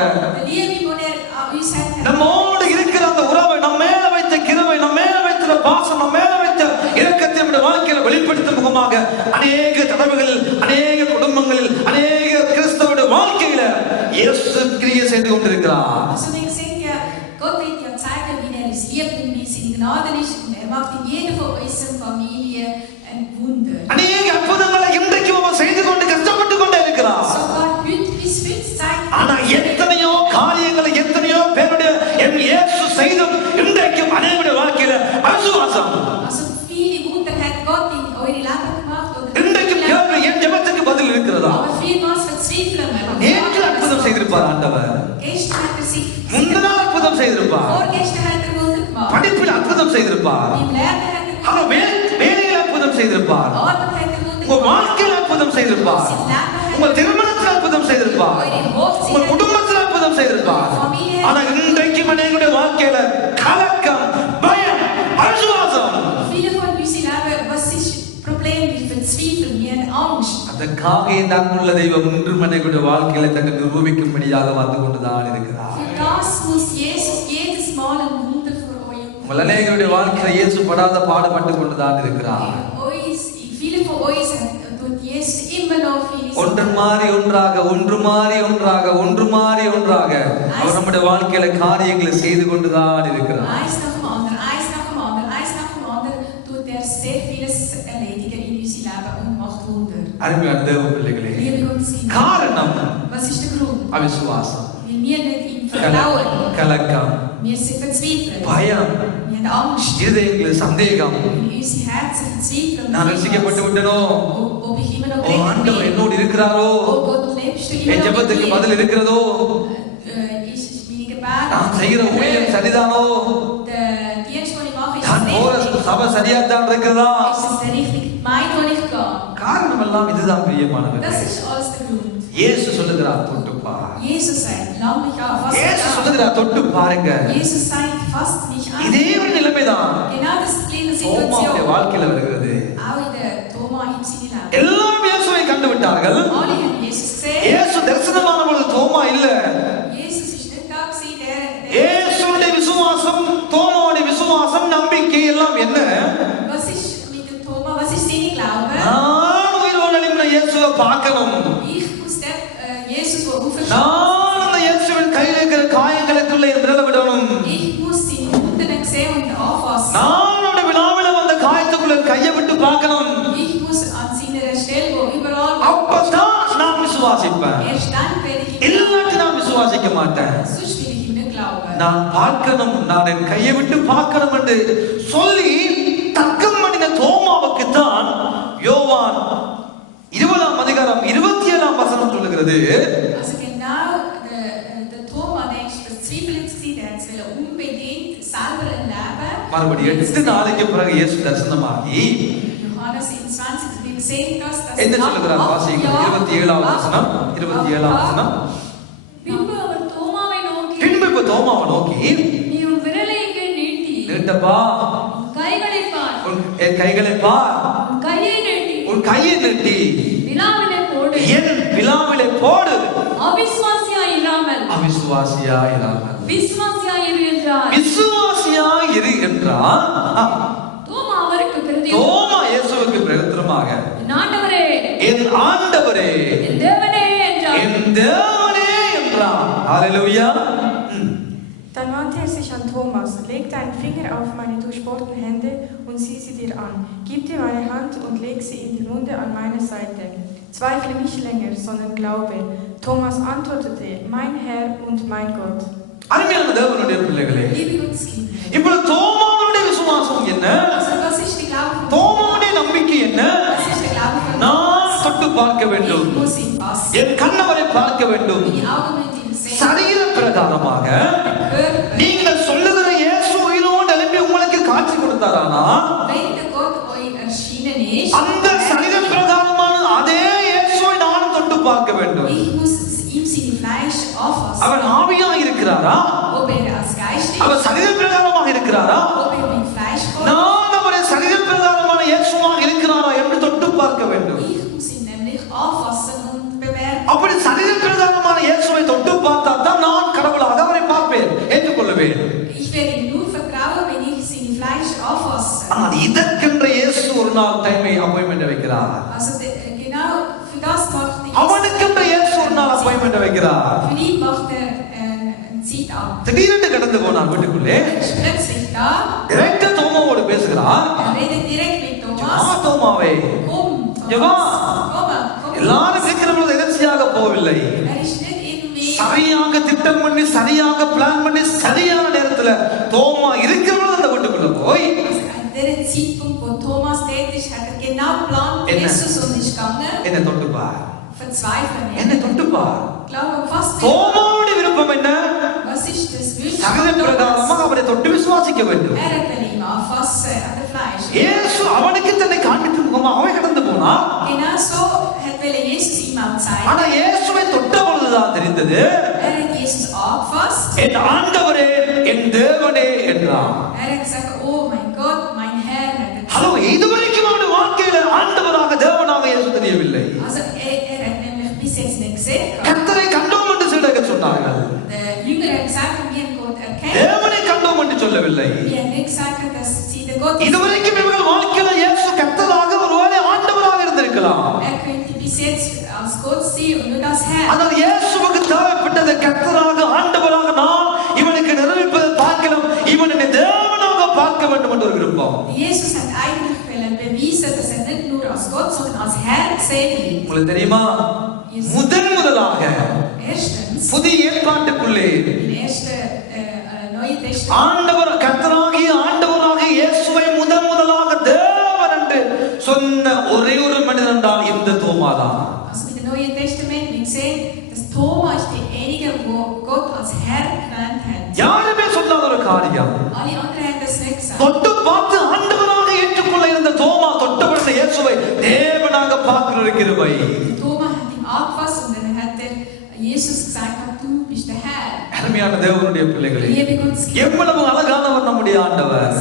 die Liebe, die an uns hat. நம்மோடு இருக்கிற அந்த உறவை, நம் மேல வைத்த கிருபை, நம் மேல வைத்த பாசம், நம் மேல வைத்த இரக்கத்தை நம்முடைய வாழ்க்கையில வெளிப்படுத்தும் முகமாக அநேக தடவைகளில், அநேக குடும்பங்களில், அநேக கிறிஸ்தவருடைய வாழ்க்கையில இயேசு கிரியை செய்து கொண்டிருக்கிறார். Also wir sehen ja, Gott wird ja zeigen, wie ist liebt und wie sie in Gnade ist und macht in jeder von unseren Familie ein Wunder. அநேக அற்புதங்களை இன்றைக்கு அவர் செய்து கொண்டு கஷ்டப்பட்டு கொண்டே இருக்கிறார். Sogar heute bis heute zeigt ஆனா எத்தனையோ காரியங்களை, எத்தனையோ பேருடைய என் இயேசு செய்தும் இன்றைக்கும் அநேகருடைய வாழ்க்கையில அவிசுவாசம். Also viele Wunder hat Gott in eure Leben gemacht oder இன்றைக்கும் கேள்வி, என் ஜெபத்துக்கு பதில் இருக்கிறதா? aber vielmals verzweifeln wir. நேற்று அற்புதம் செய்திருப்பார் ஆண்டவர், Gestern hat sich முந்தின அற்புதம் செய்திருப்பார், vorgestern hat Wunder gemacht. படிப்பில் அற்புதம் செய்திருப்பார், Im Lernen hat அவர் வேலையில் அற்புதம் செய்திருப்பார், Arbeit hat Wunder உங்க வாழ்க்கையில் அற்புதம் செய்திருப்பார், உங்கள் திருமணத்தில் அற்புதம் செய்திருப்பார், உங்கள் குடும்பத்தில் அற்புதம் செய்திருப்பார். ஆனா இன்றைக்கும் அநேகருடைய வாழ்க்கையில கலக்கம், பயம், அவிசுவாசம். Viele von uns leben, was ist Problem? Wir verzweifeln, wir haben Angst. அதற்காக தன்னுள்ள தெய்வம் இன்று அநேகருடைய வாழ்க்கையில தன்னை நிரூபிக்கும்படியாக வந்து கொண்டுதான் இருக்கிறார். Für das muss Jesus jedes Mal ein Wunder für euch. உங்கள் அநேகருடைய வாழ்க்கையில இயேசு படாத பாடுபட்டு கொண்டுதான் இருக்கிறார். Viele von uns tut Jesus immer noch vieles. ஒன்று மாறி ஒன்றாக, ஒன்று மாறி ஒன்றாக, ஒன்று மாறி ஒன்றாக அவர் நம்முடைய வாழ்க்கையில காரியங்களை செய்து கொண்டுதான் இருக்கிறார். Eins nach dem anderen, eins nach dem anderen, eins nach dem anderen tut er sehr vieles erledigen in unserem Leben und macht Wunder. அருமையான தேவ பிள்ளைகளே, Liebe Gotteskinder, காரணம் was ist der Grund? அவிசுவாசம், Weil wir nicht ihm vertrauen. கலக்கம், Wir sind verzweifelt. பயம், Wir haben Angst. இருதயங்களில் சந்தேகம். In unserem Herzen verzweifeln. நான் ரசிக்கப்பட்டு விட்டனோ, Ob ich immer noch ஓ ஆண்டவர் bin. என்னோடு இருக்கிறாரோ, Oh Gott, lebst du என் immer noch ஜெபத்துக்கு mit பதில் mir? இருக்கிறதோ, Ist meine Gebet, நான் செய்கிற ஊழியம் சரிதானோ, der Dienst, den ich mache, ist நான் es போற richtig? சபை சரியாத்தான் இருக்கிறதா? Ist es der richtige Gemeinde, wo ich gehe? காரணம் எல்லாம் இதுதான் Das பிரியமானவர்களே. ist alles der Grund. இயேசு சொல்லுகிறார், தொட்டுப்பா. Jesus sagt, lass mich an, fass mich இயேசு an. சொல்லுகிறார், தொட்டு பாருங்க. Jesus sagt, fass mich an. இதே ஒரு நிலைமைதான் Genau das ist die தோமாவுடைய Situation. வாழ்க்கையில வருகிறது. Auch in der Thomas in seinem Leben. எல்லாம் இயேசுவை கண்டு விட்டார்கள். Alle haben Jesus gesehen. இயேசு தரிசனமான பொழுது தோமா இல்ல. Jesus ist nicht da gewesen, der இயேசுடைய விசுவாசம், தோமாவுடைய விசுவாசம், நம்பிக்கை எல்லாம் என்ன? Was ist mit dem Thomas? Was ist sein Glaube? நான் உயிரோடு எழும்பின இயேசுவை பார்க்கணும். Ich muss den Jesus, der auferstanden நான் அந்த இயேசுவின் கையில் இருக்கிற காயங்களுக்குள்ள என் விரல விடணும். ich muss ihn unten sehen und anfassen. நான் அவருடைய விழாவில வந்த காயத்துக்குள்ள என் கையை விட்டு பார்க்கணும். Ich muss an seiner Stelle, wo überall அப்பதான் நான் விசுவாசிப்பேன். erst dann werde ich ihm இல்லாட்டி நான் விசுவாசிக்க மாட்டேன். glauben. Sonst will ich ihm nicht glauben. நான் பார்க்கணும், நான் என் கையை விட்டு பார்க்கணும் என்று சொல்லி தர்க்கம் பண்ணின தோமாவுக்கு தான் யோவான் 20 அதிகாரம் 27 வசனம் சொல்லுகிறது. Also genau, der Thomas, der ist verzweifelt gewesen, der hat es unbedingt selber erleben. மறுபடியும் 8 நாளைக்கு பிறகு இயேசு தரிசனமாகி Johannes 27, wir sehen das, dass என்ன சொல்லுகிறார்? வாசிங்க 27 வசனம், 27 வசனம். பின்பு அவர் தோமாவை நோக்கி, பின்பு இப்ப தோமாவை நோக்கி, நீ உன் விரலை இங்கே நீட்டி நீட்டப்பா, கைகளை பார், என் கைகளை பார், உன் கையை நீட்டி உன் கையை நீட்டி விழாவிலே போடு, என் விழாவிலே போடு. அவிசுவாசியாய் இராமல் அவிசுவாசியாய் இராமல் விசுவாசியாய் இரு என்றார். விசுவாசியாய் இரு என்றார். தோமா அவருக்கு பிரதி, தோமா இயேசுவுக்கு பிரதித்திரமாக, என் ஆண்டவரே, என் ஆண்டவரே, என் தேவனே என்றார். என் தேவனே என்றார். ஹalleluya. Dann wandte er sich an Thomas, legte einen Finger auf meine durchbohrten Hände und sieh sie dir an. Gib dir meine Hand und leg sie in die Wunde an meiner Seite. Zweifle nicht länger, sondern glaube. Thomas antwortete, mein Herr und mein Gott. அருமையான தேவனுடைய பிள்ளைகளே, Liebe Gotteskinder, இப்பொழுது தோமாவுடைய விசுவாசம் என்ன? also was ist der Glaube von தோமாவுடைய நம்பிக்கை என்ன? Was ist der Glaube von நான் தொட்டு பார்க்க வேண்டும், Ich muss ihn fassen. என் கண்ணவரை பார்க்க வேண்டும். Die Augen mit ihm sehen. சரீர பிரகாரமாக Körper. நீங்கள் சொல்லுகிற இயேசு உயிரோடு எழுப்பி உங்களுக்கு கொடுத்தாரானா Wenn der Gott euch erschienen ist, அந்த சரீர பிரகாரமான அதே இயேசுவை நான் தொட்டு பார்க்க வேண்டும். ich muss ihm sein Fleisch anfassen. அவர் ஆவியாக இருக்கிறாரா? Ob als Geist ist, அவர் சரீர பிரகாரமாக இருக்கிறாரா? ob mit Fleisch kommt. நான் அவரை சரீர பிரகாரமான இயேசுவாக இருக்கிறாரா என்று தொட்டு பார்க்க வேண்டும். Ich muss ihn nämlich anfassen und bemerken. அப்படி சரீர பிரகாரமான இயேசுவை தொட்டு பார்த்தா தான் நான் கடவுளாக அவரை பார்ப்பேன், ஏற்றுக்கொள்வேன். Ich werde ihm nur vertrauen, wenn ich sein Fleisch anfasse. ஆனால் இதற்கென்ற இயேசு ஒரு நாள் டைமை அப்பாயின்மெண்ட் வைக்கிறார். Also genau für das macht அவனுக்கென்ற இயேசு ஒரு நாள் அப்பாயின்மெண்ட் வைக்கிறார். Für ihn macht ein Zeit ab. திடீரென்று கடந்து போனார் வீட்டுக்குள்ளே. Plötzlich da. டைரக்டா தோமாவோடு பேசுகிறார். Redet direkt mit Thomas. தோமாவே. Komm. யவா. Komm. எல்லாரும் இருக்கிறவங்க எதர்ச்சியாக போகவில்லை. சரியாக திட்டம் பண்ணி சரியாக பிளான் பண்ணி சரியான நேரத்துல தோமா இருக்கிறவங்க அந்த வீட்டுக்குள்ள போய் der Zeitpunkt wo Thomas tätig ist hat genau geplant Jesus und ist gegangen என்ன தொட்டுப்பா verzweifeln என்ன தொட்டுப்பா glaube fast தோமாவுடைய விருப்பம் என்ன was ist das Wunsch சகல பிரகாரமாக அவரை தொட்டு விசுவாசிக்க வேண்டும் will ihn anfassen an der Fleisch இயேசு அவனுக்கு தன்னை காண்பித்து முகமா அவன் கடந்து போனா genau so will Jesus ihm auch zeigen ஆனா இயேசுவை தொட்ட பொழுதுதான் தெரிந்தது hat Jesus angefasst என் ஆண்டவரே என் தேவனே என்றார் hat gesagt oh mein Gott mein Herr hello இதுவரைக்கும் அவனுடைய வாழ்க்கையில ஆண்டவராக தேவனாக இயேசு தெரியவில்லை also hat nämlich bis jetzt nicht gesehen கர்த்தரை கண்டோம் என்று சிலர்கள் சொன்னார்கள் der Jünger hat gesagt wir haben Gott erkennt தேவனை கண்டோம் என்று சொல்லவில்லை wir haben nicht gesagt dass sie der Gott இதுவரைக்கும் இவர்கள் வாழ்க்கையில இயேசு கர்த்தராக ஒருவேளை ஆண்டவராக இருந்திருக்கலாம் könnte bis jetzt als Gott sehen und nur das Herr ஆனால் இயேசுவுக்கு தேவைப்பட்டது கர்த்தராக ஆண்டவராக நான் இவனுக்கு நிரூபிப்பது பார்க்கலாம் இவனை தேவனாக பார்க்க வேண்டும் என்று ஒரு விருப்பம் Jesus hat eigentlich bewiesen dass nicht nur als Gott sondern als Herr gesehen wird உங்களுக்கு தெரியுமா முதலாக erstens புதிய ஏற்பாட்டுக்குள்ளே im ersten Neuen Testament ஆண்டவர் கர்த்தராகிய ஆண்டவராக இயேசுவை முதலாக தேவன் என்று சொன்ன ஒரே ஒரு மனிதன் தான் இந்த தோமா தான் also mit dem Neuen Testament wir sehen dass Thomas ist derjenige wo Gott als Herr genannt hat யாருமே சொல்லாத ஒரு காரியம் alle anderen haben das nicht gesagt தொட்டு பார்த்து ஆண்டவராக ஏற்றுக்கொள்ள இருந்த தோமா தொட்டபடி இயேசுவை தேவனாக பார்க்கிற கிருபை Thomas hat ihn angefasst und dann hat Jesus gesagt du bist der Herr அருமையான தேவனுடைய பிள்ளைகளே liebe Gottes எவ்வளவு அழகானவர் நம்முடைய ஆண்டவர்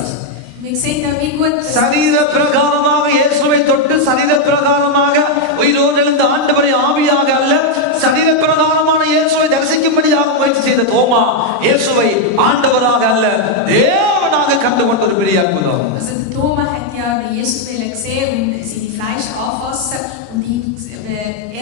wir sehen da wie gut சரீர பிரகாரமாக இயேசுவை தொட்டு சரீர பிரகாரமாக உயிரோடு எழுந்த ஆண்டவரை ஆவியாக அல்ல சரீர பிரகாரமான இயேசுவை தரிசிக்கும்படியாக முயற்சி செய்த தோமா இயேசுவை ஆண்டவராக அல்ல தேவனாக கண்டுகொண்ட ஒரு பெரிய அற்புதம் also der Thomas hat ja den Jesus gesehen und seine Fleisch anfassen und ihm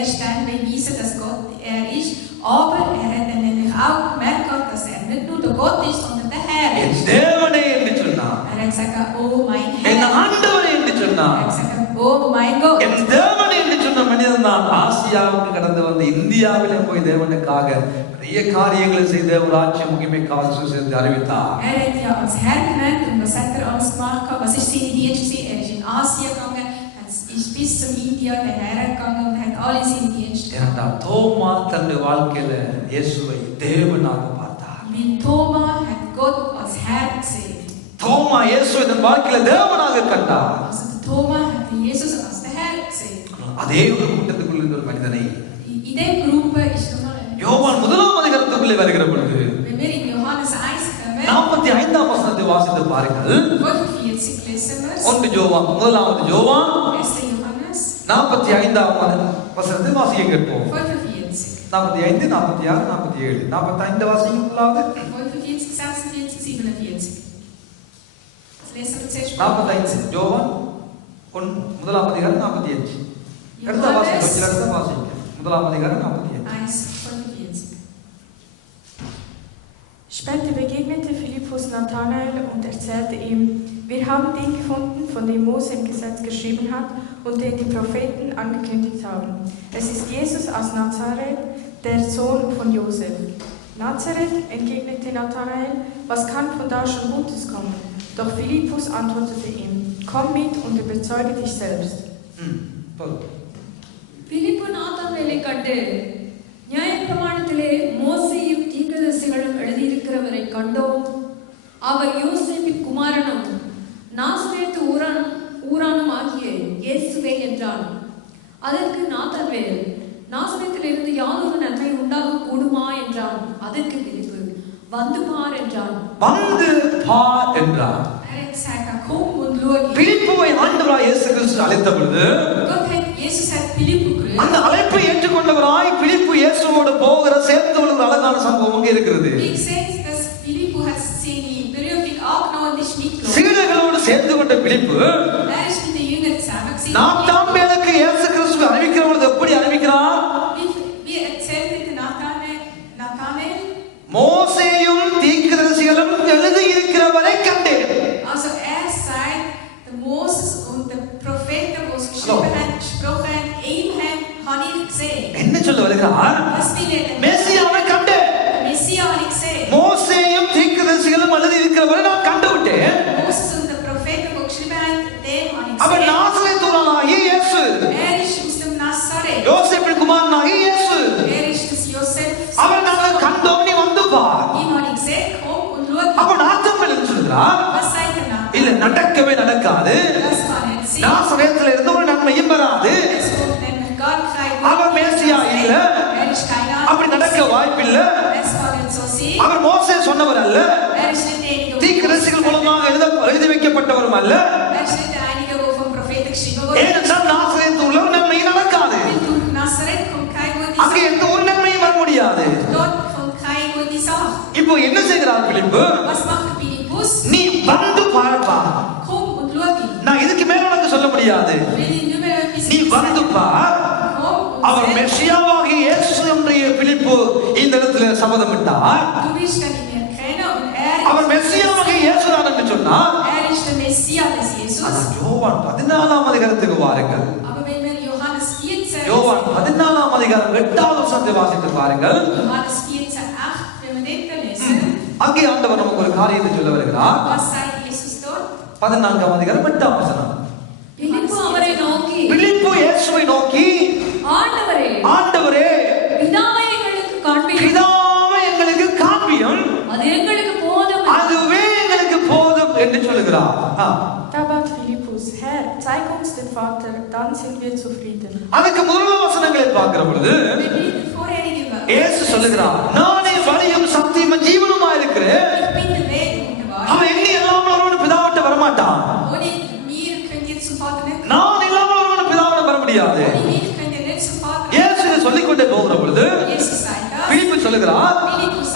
erst dann beweisen dass Gott er ist aber er hat dann nämlich auch gemerkt dass er nicht nur der Gott ist sondern der Herr ist தேவனே என்று சொன்னார் er hat gesagt oh mein என் Herr ஆண்டவரே என்று er சொன்னார் hat gesagt oh mein Gott என் தேவனே என்று சொன்ன மனிதன் தான் ஆசியாவுக்கு கடந்து வந்து இந்தியாவிலே போய் தேவனுக்காக பெரிய காரியங்களை செய்த ஒரு ஆட்சி முகிமைக்காக சுவிசேஷத்தை அறிவித்தார் er hat ja als Herr genannt und was hat alles gemacht was ist seine Dienst er ist in Asien gegangen ist bis zum India der Herr gegangen und hat alle seine Dienste ஏனென்றால் தோமா தன்னுடைய வாழ்க்கையில இயேசுவை தேவனாக பார்த்தார் wie Thomas hat Gott als Herr gesehen தோமா இயேசுவை தன் வாழ்க்கையில தேவனாக கண்டார் also der Thomas hat Jesus als der Herr gesehen அதே ஒரு கூட்டத்துக்குள்ள இருந்த ஒரு மனிதனை in der Gruppe ist nochmal யோவான் முதலாம் அதிகாரத்துக்குள்ளே வருகிற பொழுது wenn wir in Johannes 1 kommen 45ஆம் வசனத்தை வாசித்து பாருங்கள் 45 lesen wir ஒன்று யோவான் முதலாவது யோவான் 1. Johannes 45ஆம் வசனத்தை வாசிக்க கேட்போம் 45 45 46 47 45 வாசிங்க முதலாவது 45 46 47 das lesen wir zuerst 45 யோவான் முதலாம் அதிகாரம் 45 அடுத்த வாசிங்க முதலாம் அதிகாரம் 45 1:45 Später begegnete Philippus Nathanael und erzählte ihm, wir haben den gefunden, von dem Mose im Gesetz geschrieben hat und den die Propheten angekündigt haben. Es ist Jesus aus Nazareth, der Sohn von Josef. Nazareth, entgegnete Nathanael, was kann von da schon Gutes kommen? Doch Philippus antwortete ihm, komm mit und überzeuge dich selbst. பிலிப்பு நாத்தான்வேலை கண்டு நியாயப்பிரமாணத்திலே மோசேயும் தீர்க்கதரிசிகளும் எழுதியிருக்கிறவரை கண்டோம் அவர் யோசேப்பின் குமாரனும் நாசரேத்து ஊரானும் ஆகிய இயேசுவே என்றான். அதற்கு நாத்தான்வேல், நாசரேத்திலிருந்து யாதொரு நன்மை உண்டாக கூடுமா என்றான். அதற்கு பிலிப்பு, வந்து பார் என்றான். வந்து பார் என்றார். En ik zei, kom en look. பிலிப்புவை ஆண்டவராய் இயேசு கிறிஸ்து அழைத்த பொழுது Jezus heeft Philippe geroepen. அந்த அழைப்பை ஏற்றுக்கொண்டவராய் பிலிப்பு இயேசுவோடு போகிற சேர்ந்து ஒரு அழகான சம்பவம் அங்கே இருக்கிறது. Ik zeg dat Philippe had gezien die berufing opgenomen die schmied. சீடர்களோடு சேர்ந்து கொண்ட பிலிப்பு Daar is met de jongeren samen. Ik zie நாத்தான்வேலுக்கு இயேசு கிறிஸ்துவை அறிவிக்கிற பொழுது எப்படி அறிவிக்கிறார்? wie erzählt dit Nathanael? மோசேயும் தீர்க்கதரிசிகளும் எழுதி இருக்கிறவரை கண்டேன். Also zei de Moses und de profeten was geschrieben haben, gesprochen haben, hem had ik gezien. என்ன சொல்ல வருகிறார்? Was will er? மெசியாவை கண்டேன். Messia had ik gezien. மோசேயும் தீர்க்கதரிசிகளும் எழுதி இருக்கிறவரை நான் கண்டுவிட்டேன். Moses und de profeten was geschrieben haben, dem had ik our gezien. நாசரேத்தூரானாகிய இயேசு, Is aus dem Nazareth. யோசேப்பின் குமாரனாகிய இயேசு, Is des Josef. அவர் நாங்கள் கண்டோம், நீ வந்து பார். Ihm had ik gezien, kom en look. அப்ப நாத்தான்வேல் என்ன சொல்கிறார்? Was zei er nou? இல்ல, நடக்கவே நடக்காது. Das kann nicht sein. நாசரேத்துல இருந்து ஒரு நன்மையும் வராது. Es kommt nämlich gar kein அவர் மேசியா இல்ல, ist keiner. அப்படி நடக்க வாய்ப்பில்லை. Es kann nicht so sein. அவர் மோசே சொன்னவர் அல்ல, Ist nicht derjenige, தீர்க்கதரிசிகள் மூலமாக எழுதி வைக்கப்பட்டவரும் அல்ல. ist nicht der einige, wo vom Propheten geschrieben wurde. ஏனென்றால் நாசரேத்தில் உள்ள ஒரு நன்மையும் நடக்காது. Durch Nazareth kommt kein gute அங்கே Sache. எந்த ஒரு நன்மையும் வர முடியாது. Dort kommt kein gute Sache. இப்போ என்ன செய்கிறார் பிலிப்பு? Was macht Philippus? நீ வந்து பார்ப்பா. Komm und schau ihn. நான் இதுக்கு மேல உனக்கு சொல்ல முடியாது. Will ich nur mehr etwas நீ வந்து பார். Komm und அவர் seh. மெசியாவாகிய இயேசு என்ற பிலிப்பு இந்த இடத்துல சபதமிட்டார். Du wirst ihn nicht erkennen und அவர் மெசியாவாகிய இயேசுதான் என்று சொன்னார். ist der Messias des Jesus. ஆனால் யோவான் 14ஆம் அதிகாரத்துக்கு வாருங்கள். Aber wenn wir Johannes 14 யோவான் 14ஆம் அதிகாரம் 8வது வசனத்தை வாசித்து பாருங்கள். Johannes 14:8, wenn wir den lesen, அங்கே ஆண்டவர் நமக்கு ஒரு காரியத்தை சொல்ல வருகிறார். was sagt Jesus dort? 14ஆம் அதிகாரம் 8ஆம் வசனம். பிலிப்பு அவரை நோக்கி, பிலிப்பு இயேசுவை நோக்கி, ஆண்டவரே, ஆண்டவரே, பிதாவை எங்களுக்கு காண்பியும். பிதாவை எங்களுக்கு காண்பியும், அது எங்களுக்கு போதும். அதுவே எங்களுக்கு போதும் என்று சொல்லுகிறார். Da bat Philippus, Herr, zeig uns den Vater, dann sind wir zufrieden. அதுக்கு முதல் வசனங்களை பார்க்கிற பொழுது Wenn wir die vorherige இயேசு சொல்லுகிறார், நானே வழியும் சத்தியமும் ஜீவனுமா இருக்கிறேன். Ich bin der Weg und die Wahrheit. அவன் என்ன இல்லாமல் ஒருவன் பிதாவிட்ட வரமாட்டான். Ohne mir könnt ihr zum Vater nicht kommen. நான் இல்லாமல் ஒருவன் பிதாவிடம் வர முடியாது. Ohne mich könnt ihr nicht zum Vater இயேசு இதை சொல்லிக்கொண்டே போகிற பொழுது kommen. Jesus sagt das. பிலிப்பு சொல்லுகிறார்,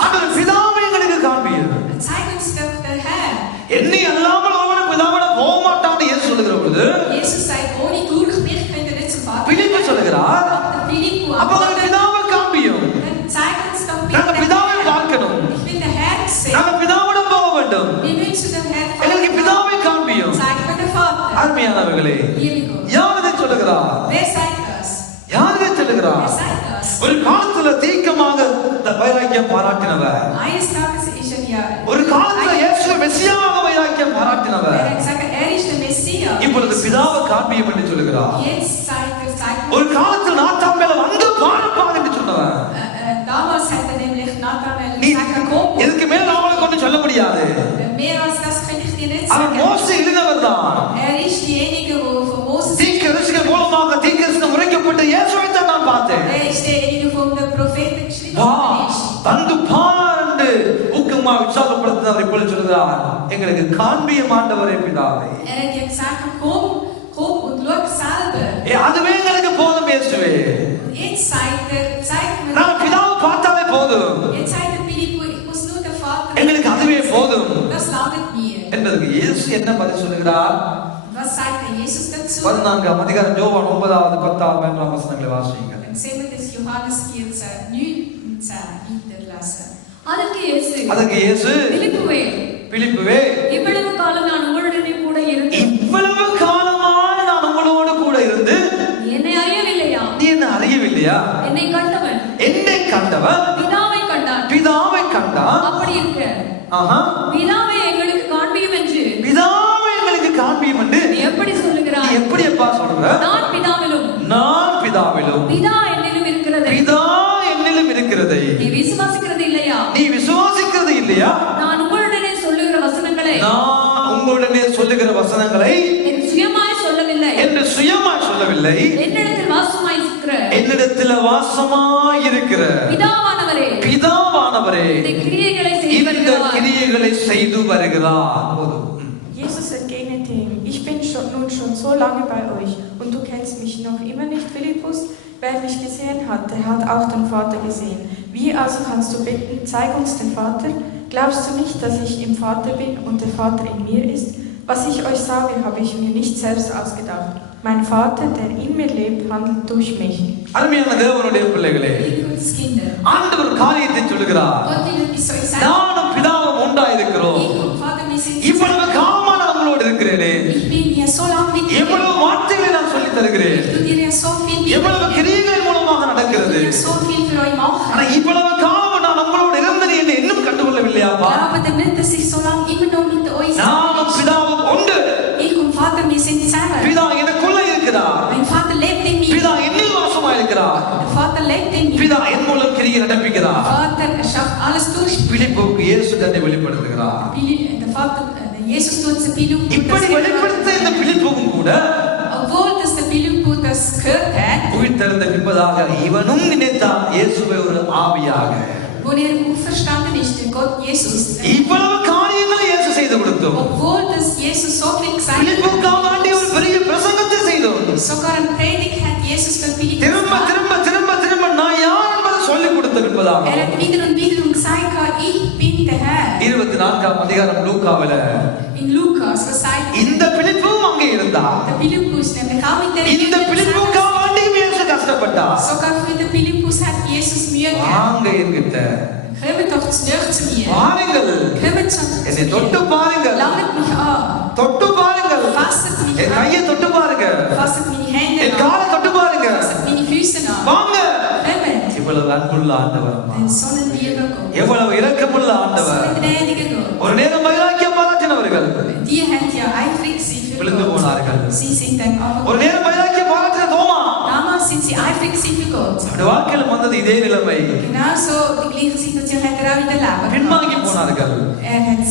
அவர் பிதாவை எங்களுக்கு காண்பியும். Zeig uns doch der Herr. என்னை அல்லாமல் ஒருவன் பிதாவிடம் போக மாட்டான்னு இயேசு சொல்லுகிற பொழுது Jesus sagt, ohne durch mich könnt ihr nicht zum Vater பிலிப்பு kommen. சொல்லுகிறார், Der Philippus அப்ப அவர் antwortet, பிதாவை காண்பியும். dann zeig uns doch நாங்க bitte den பிதாவை Herr. பார்க்கணும். Ich will den Herr sehen. நாங்க பிதாவிடம் போக வேண்டும். Wir müssen zu dem Herrn எங்களுக்கு fahren. பிதாவை காண்பியும். Zeig mir den Vater. அருமையானவர்களே, Liebe Gott. யார் இதை சொல்லுகிறார்? Wer sagt das? யார் இதை சொல்லுகிறார்? Wer sagt das? ஒரு காலத்துல தீர்க்கமாக இந்த வைராக்கியம் பாராட்டினவர், Eines Tages ist er ja. ஒரு காலத்துல இயேசு மெசியாவாக வைராக்கியம் பாராட்டினவர், Er hat gesagt, er ist der Messias. இப்பொழுது பிதாவை காண்பியும் என்று சொல்லுகிறார். Jetzt zeigt ஒரு காலத்தில் நாத்தான்வேலை வந்து பாருப்பா என்று சொன்னவர், damals hat er nämlich Nathanael நீ gesagt, komm. இதுக்கு மேல அவனுக்கு ஒன்றும் சொல்ல முடியாது. Mehr als das kann ich dir nicht அவர் sagen. மோசே எழுதினவர் தான். Er ist diejenige, wo von Moses. தீர்க்கதரிசிகள் மூலமாக தீர்க்கதரிசனம் உரைக்கப்பட்ட இயேசுவை தான் நான் பார்த்தேன். Er ist derjenige, von der Propheten geschrieben வா worden ist. வந்து பார் என்று ஊக்கமா உற்சாகப்படுத்தினவர் இப்பொழுது சொல்கிறார், எங்களுக்கு காண்பியும் ஆண்டவரே பிதாவே. Er hat ja gesagt, komm und schau selber. அதுவே எங்களுக்கு போதும் இயேசுவே. Und jetzt zeigt mir. நான் பிதாவை பார்த்தாலே போதும், Jetzt sagt der Philippus, ich muss nur den Vater. எங்களுக்கு அதுவே போதும் Das landet mir. என்பதற்கு இயேசு என்ன பதில் சொல்கிறார்? Was sagt der Jesus dazu? 14ஆம் அதிகாரம் யோவான் 9வது 10வது வசனங்களை வாசிங்க. Dann sehen wir das Johannes 14, 9 hinterlassen. அதற்கு இயேசு, பிலிப்புவே, இவ்வளவு காலம் நான் உங்களுடனே கூட இருந்து, இவ்வளவு காலமாய் நான் உங்களோடு கூட இருந்து என்னை அறியவில்லையா? நீ என்ன அறியவில்லையா? என்னை கண்டவன் பிதாவை கண்டான். பிதாவை கண்டான். அப்படி இருக்க பிதாவை எங்களுக்கு காண்பியும் என்று நீ எப்படி சொல்லுகிறாய்? நீ எப்படி அப்பா சொல்ற? நான் பிதாவிலும் பிதா என்னிலும் இருக்கிறதை நீ விசுவாசிக்கிறது இல்லையா? நான் உங்களுடனே சொல்லுகிற வசனங்களை என் சுயமாய் சொல்லவில்லை, என்று சுயமாய் சொல்லவில்லை, என்னிடத்தில் வாசமாய் இருக்கிற என்னிடத்தில் வாசமாய் இருக்கிற பிதாவானவரே பிதாவானவரே இந்த கிரியைகளை செய்து இந்த வருகிறார். கிரியைகளை செய்து வருகிறார். போதும். Jesus entgegnete ihm, ich bin nun schon so lange bei euch und du kennst mich noch immer nicht, Philippus? Wer mich gesehen hat, der hat auch den Vater gesehen. Wie also kannst du bitten, zeig uns den Vater? Glaubst du nicht, dass ich im Vater bin und der Vater in mir ist? Was ich euch sage, habe ich mir nicht selbst ausgedacht. Mein Vater, der in mir lebt, handelt durch mich. அருமையான தேவனுடைய பிள்ளைகளே, Liebe Gottes Kinder, ஆண்டவர் காரியத்தை சொல்லுகிறார். Gott will etwas zu euch sagen. நானும் பிதாவும் ஒன்றாயிருக்கிறோம். Ich und Vater, wir sind இவ்வளவு காலமா நான் உங்களோடு இருக்கிறேனே. Ich bin hier so lange mit dir. எவ்வளவு வார்த்தைகளை நான் சொல்லித் தருகிறேன். Ich tue dir ja so viel mit. எவ்வளவு கிரியைகள் மூலமாக Ich நடக்கிறது. tue ja so viel für euch machen. ஆனா இவ்வளவு காலம் நான் உங்களோடு இருந்தேன் என்று இன்னும் கண்டுகொள்ளவில்லையாப்பா? Aber damit, dass ich so lange immer noch mit euch நானும் பிதாவும் ஒன்று. Ich und Vater, wir sind zusammen. பிதா எனக்குள்ள இருக்கிறார். Mein Vater lebt in mir. பிதா என்னில் வாசமா இருக்கிறார். Der Vater lebt in mir. பிதா என் மூலம் கிரியை நடப்பிக்கிறார். Vater, er schafft alles durch. பிலிப்புவுக்கு இயேசு தன்னை வெளிப்படுத்துகிறார். Der Vater, der Jesus tut es Philippus. இப்படி வெளிப்படுத்த இந்த பிலிப்புவும் கூட Obwohl dass der Philippus das gehört hat, உயிர்த்தெழுந்த பின்பதாக இவனும் நினைத்தான் இயேசுவை ஒரு ஆவியாக. wo auferstanden ist, der Gott Jesus. இவ்வளவு காரியங்களை இயேசு செய்து கொடுத்தோம். Obwohl dass Jesus so viel gesagt hat, பிலிப்புவுக்காக ஆண்டி ஒரு பெரிய பிரசங்கத்தை செய்தோம். sogar ein Predigt hat Jesus für Philippus திரும்ப gemacht. திரும்ப திரும்ப திரும்ப நான் யார் என்பதை சொல்லிக் கொடுத்த பின்பதாக Er hat wieder und wieder gesagt, ich bin der Herr. 24ஆம் அதிகாரம் லூக்காவில In Lukas, was sagt இந்த பிலிப்புவும் அங்கே இருந்தார். der Philippus, nämlich auch mit der இந்த பிலிப்புவுக்காக ஆண்டி இயேசு கஷ்டப்பட்டார். Sogar für den Philippus hat Jesus Mühe gehabt. வாங்க என்கிட்ட Kommt doch zu mir. பாருங்கள், Kommt zu என்னை mir. தொட்டு பாருங்கள், Langt mich an. தொட்டு பாருங்கள், Fasset mich என் an. கையை தொட்டு பாருங்க, Fasset meine Hände N an. காலை தொட்டு பாருங்க, Fasset meine Füße an. வாங்க. Kommt. இவ்வளவு அன்புள்ள ஆண்டவர், Ein so ein lieber Gott. எவ்வளவு இரக்கமுள்ள So ஆண்டவர். ein gnädiger Gott. ஒரு நேரம் வைராக்கியம் பாராட்டினவர்கள் Die hat ja eifrig sie für விழுந்து Gott. போனார்கள். Sie sind dann ஒரு aber நேரம் வைராக்கியம் பாராட்டின தோமா damals sind sie eifrig sie für Gott. அவருடைய வாழ்க்கையில வந்தது இதே நிலைமை. Genauso die gleiche Situation hat er auch in der Leben பின்வாங்கி gehabt. போனார்கள், Er hat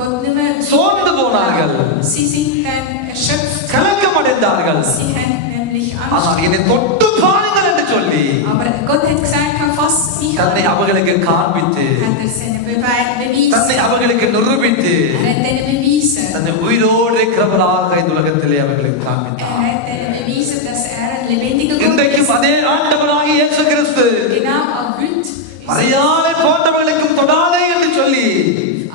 Gott nicht mehr. சோர்ந்து போனார்கள், Sie sind dann erschöpft. கலக்கம் அடைந்தார்கள். Sie haben nämlich ஆனால் Angst. என்னை தொட்டு பாருங்கள் என்று சொல்லி Aber Gott hat gesagt, fass mich an. தன்னை அவர்களுக்கு காண்பித்து, Hat er seine Beweise. தன்னை அவர்களுக்கு நிரூபித்து, Er hat ihnen bewiesen. தன்னை உயிரோடு இருக்கிறவராக இந்த உலகத்திலே அவர்களுக்கு Er காண்பித்தார். hat ihnen bewiesen, dass er ein lebendiger Gott இன்றைக்கும் ist. அதே ஆண்டவராகிய இயேசு கிறிஸ்து Genau, auch heute. மரியாதை போன்றவர்களுக்கும் தொடாதே என்று சொல்லி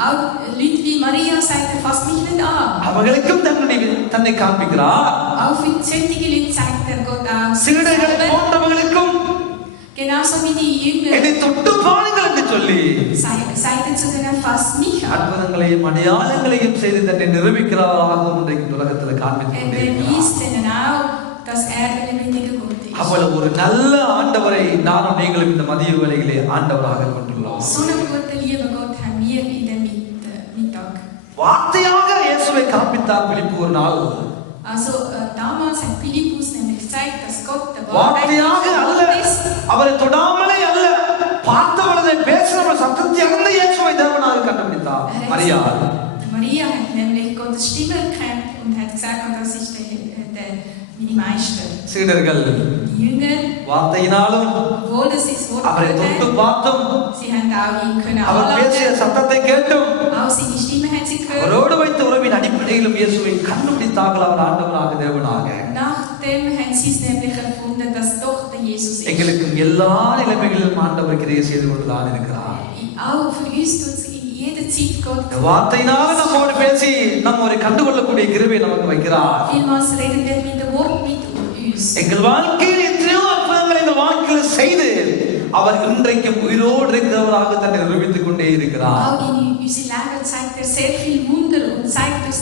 Auch Leute wie Maria sagt, er fasst mich nicht an. அவர்களுக்கும் தன்னை காண்பிக்கிறார். Auch für solche Leute sagt er Gott auch. சீடர்களை போன்றவர்களுக்கும் Genauso wie die Jünger. என்னை தொட்டு பாருங்கள் என்று சொல்லி Sagt er zu denen, fasst mich an. அற்புதங்களையும் அடையாளங்களையும் செய்து தன்னை நிரூபிக்கிறவராக இன்றைக்கு இந்த உலகத்தில் காண்பித்துக் Er கொண்டிருக்கிறார். bewies ihnen auch, dass er der lebendige Gott ist. அவ்வளவு ஒரு நல்ல ஆண்டவரை நானும் நீங்களும் இந்த மதிய வேளையிலே ஆண்டவராக கொண்டுள்ளோம். So einen guten, lieben Gott haben wir in der Mittag. வார்த்தையாக இயேசுவை காண்பித்தார் பிலிப்பு ஒரு நாள். Also damals hat Philippus nämlich gezeigt, dass Gott der வார்த்தையாக அல்ல, Gott ist. அவரை தொடாமலே அல்ல, பார்த்தவளதை பேசினவள் சத்தத்தை அறிந்த இயேசுவை தேவனாக கண்டுபிடித்தார் மரியாள். Maria hat nämlich Gottes Stimme erkannt und hat gesagt, das ist meine Meister. சீடர்கள் Die Jünger, வார்த்தையினாலும் obwohl das ist Wort அவரை தொட்டு பார்த்தும் sie haben auch ihn können அவர் பேசிய anlachen. சத்தத்தை கேட்டும் Auch seine Stimme hat sie gehört. அவரோடு வைத்த உறவின் அடிப்படையிலும் இயேசுவை கண்டுபிடித்தார்கள் அவர் ஆண்டவராக தேவனாக. Nachdem haben sie es nämlich erfunden, dass doch der Jesus ist. எங்களுக்கும் எல்லா நிலைமைகளிலும் ஆண்டவர் கிரியை செய்து கொண்டுதான் இருக்கிறார். Auch für uns tut es in jeder Zeit Gott. இந்த வார்த்தையினால நம்மோடு பேசி நம்மை கண்டுகொள்ளக்கூடிய கிருபை நமக்கு வைக்கிறார். Vielmals redet er mit dem Wort mit uns. எங்கள் வாழ்க்கையில் எத்தனையோ அற்புதங்களை எங்கள் வாழ்க்கையில் செய்து அவர் இன்றைக்கும் உயிரோடு இருக்கிறவராக தன்னை நிரூபித்துக் கொண்டே இருக்கிறார். Auch in unserem Leben zeigt er sehr viel Wunder und zeigt uns,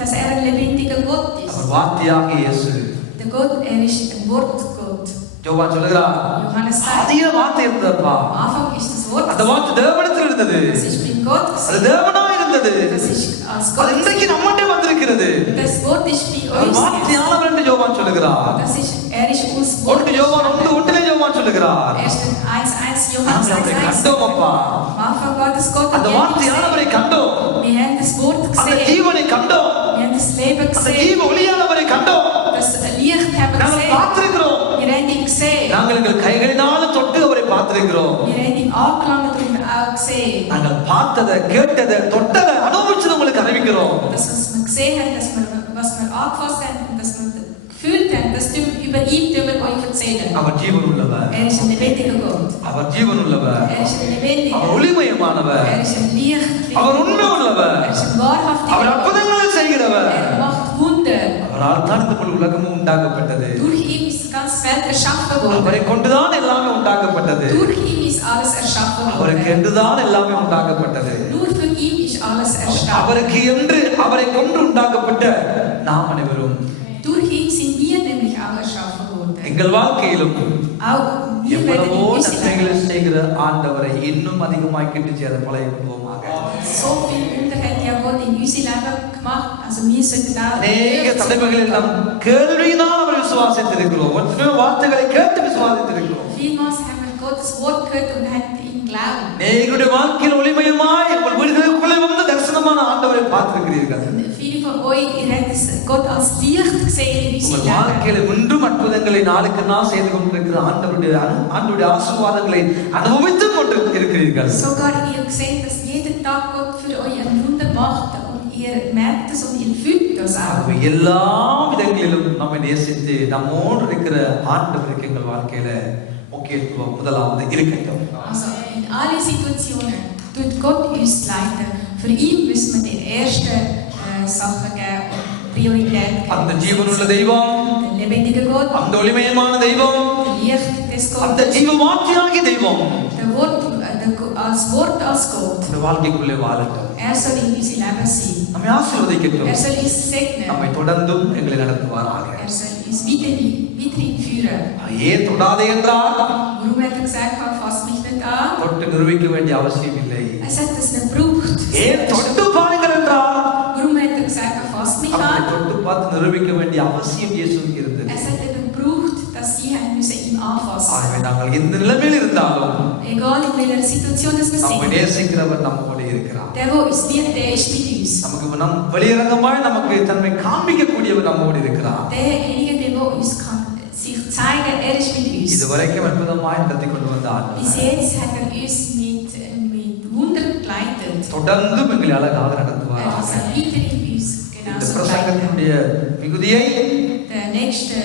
dass er ein lebendiger Gott ist. அவர் வார்த்தையாக இயேசு. Der Gott, er ist ein Wortgott. யோவான் சொல்லுகிறார், Johannes sagt, அதிக வார்த்தை இருந்ததப்பா, am Anfang ist das Wort. அந்த வார்த்தை தேவனிடத்தில் இருந்தது, Das ist mit Gott. அது தேவனா இருந்தது, Das ist als அது Gott. இன்றைக்கு நம்மகிட்ட வந்திருக்கிறது. Das Wort ist bei அவர் uns. வார்த்தையானவர் என்று யோவான் சொல்லுகிறார். Das ist, er ist uns Wort. ஒன்று யோவான் 1:1 யோவான் சொல்லுகிறார், 1:1 Johannes நாங்கள் அவரை 1:1. கண்டோம் அப்பா, Am Anfang war das Gott. அந்த வார்த்தையானவரை கண்டோம், Wir haben das Wort அந்த gesehen. ஜீவனை கண்டோம், Wir haben das haben அந்த gesehen. ஜீவ ஒளியானவரை கண்டோம். Das Licht haben நாங்கள் gesehen. பார்த்திருக்கிறோம். Wir haben ihn gesehen. நாங்கள் எங்கள் கைகளினால தொட்டு அவரை பார்த்திருக்கிறோம். Wir haben ihn angelangt und auch gesehen. நாங்கள் பார்த்ததை கேட்டதை தொட்டதை அனுபவிச்சதை உங்களுக்கு அறிவிக்கிறோம். Das, was wir gesehen haben, was wir angefasst haben und das wir gefühlt haben, das über ihn wir euch erzählen. அவர் ஜீவன் உள்ளவர். Ist ein lebendiger Gott. அவர் ஜீவன் உள்ளவர். Ist ein lebendiger. அவர் ஒளிமயமானவர். Ist ein Licht. அவர் உண்மை உள்ளவர். Ist ein wahrhaftiger. அவர் அற்புதங்களை செய்கிறவர். Macht Wunder. அவரால் தான் இந்த முழு உலகமும் உண்டாக்கப்பட்டது. Durch ihn ist die ganze Welt erschaffen worden. அவரை கொண்டுதான் எல்லாமே உண்டாக்கப்பட்டது. Durch ihn ist alles erschaffen அவருக்கு worden. என்றுதான் எல்லாமே உண்டாக்கப்பட்டது. Nur für ihn ist alles erschaffen. அவருக்கு என்று அவரை கொண்டு உண்டாக்கப்பட்ட நாம் அனைவரும் Durch ihn sind wir nämlich auch erschaffen worden. எங்கள் வாழ்க்கையிலும் Auch wir werden எவ்வளவோ in நன்மைகளை unserem செய்கிற ஆண்டவரை இன்னும் அதிகமாய் கிட்டு சேர பழகிக் கொள்வோமாக. so viel Wunder hat ja Gott in unser Leben gemacht. Also wir sollten da அநேக தடவைகளில் நாம் கேள்வியினால் அவரை விசுவாசித்திருக்கிறோம். எத்தனையோ வார்த்தைகளை கேட்டு விசுவாசித்திருக்கிறோம். vielmals haben wir Gottes Wort gehört und haben ihn glauben. அநேகருடைய வாழ்க்கையில் ஒளிமயமாய் உங்கள் வீடுகளுக்குள்ளே வந்து தரிசனமான ஆண்டவரை பார்த்திருக்கிறீர்கள். Viele von euch, ihr habt Gott als Licht gesehen in unserem உங்கள் Leben. வாழ்க்கையில இன்றும் அற்புதங்களை நாளுக்கு நாள் செய்து கொண்டிருக்கிற ஆண்டவருடைய ஆசீர்வாதங்களை அனுபவித்துக் கொண்டிருக்கிறீர்கள். Sogar ihr seht, dass jeden Tag Gott für euch ein Wunder macht und ihr merkt es und ihr fühlt das auch. எல்லா விதங்களிலும் நம்மை நேசித்து நம்மோடு இருக்கிற ஆண்டவருக்கு எங்கள் வாழ்க்கையில முக்கியத்துவம் முதலாவது இருக்கட்டும். Also in alle Situationen tut Gott uns leiten. Für ihn müssen wir die erste Sache geben und Priorität அந்த geben. ஜீவனுள்ள தெய்வம், Der lebendige Gott, அந்த ஒளிமயமான தெய்வம், der Licht des அந்த Gottes, ஜீவவாக்கியாகிய தெய்வம் als Wort als Gott. இந்த வாழ்க்கைக்குள்ளே வாழட்டும். Soll in unser Leben sein. நம்மை ஆசீர்வதிக்கட்டும். Soll uns segnen. நம்மை தொடர்ந்தும் எங்களை நடத்துவாராக. Soll uns weiterhin führen. ஏன் தொடாதே என்றால் Warum hat gesagt, fass mich nicht an? தொட்டு நிரூபிக்க வேண்டிய அவசியம் இல்லை. Hat das nicht gebraucht. ஏன் தொட்டு பாருங்கள் என்றால் Warum hat gesagt, fass mich அப்படி an? தொட்டு பார்த்து நிரூபிக்க வேண்டிய அவசியம் இயேசுவுக்கு இருந்தது. Hat nicht gebraucht, dass sie müssen ihn anfassen. ஆகவே நாங்கள் எந்த நிலைமையில் இருந்தாலும் Egal in welcher Situation das wir நம்மை sind. நேசிக்கிறவர் நம்மோடு இருக்கிறார். Der, wo uns liebt, der ist mit uns. நமக்கு நம் வெளியரங்கமாய் நமக்கு தன்மை காண்பிக்கக்கூடியவர் நம்மோடு இருக்கிறார். Derjenige, der wo uns kann sich zeigen, ist mit uns. இதுவரைக்கும் அற்புதமாய் நடத்தி கொண்டு வந்த ஆண்டவர் Bis jetzt hat uns mit Wunder begleitet. தொடர்ந்தும் எங்களை அழகாக Also நடத்துவார். weiterhin uns இந்த genauso begleitet. பிரசங்கத்தினுடைய மிகுதியை Der nächste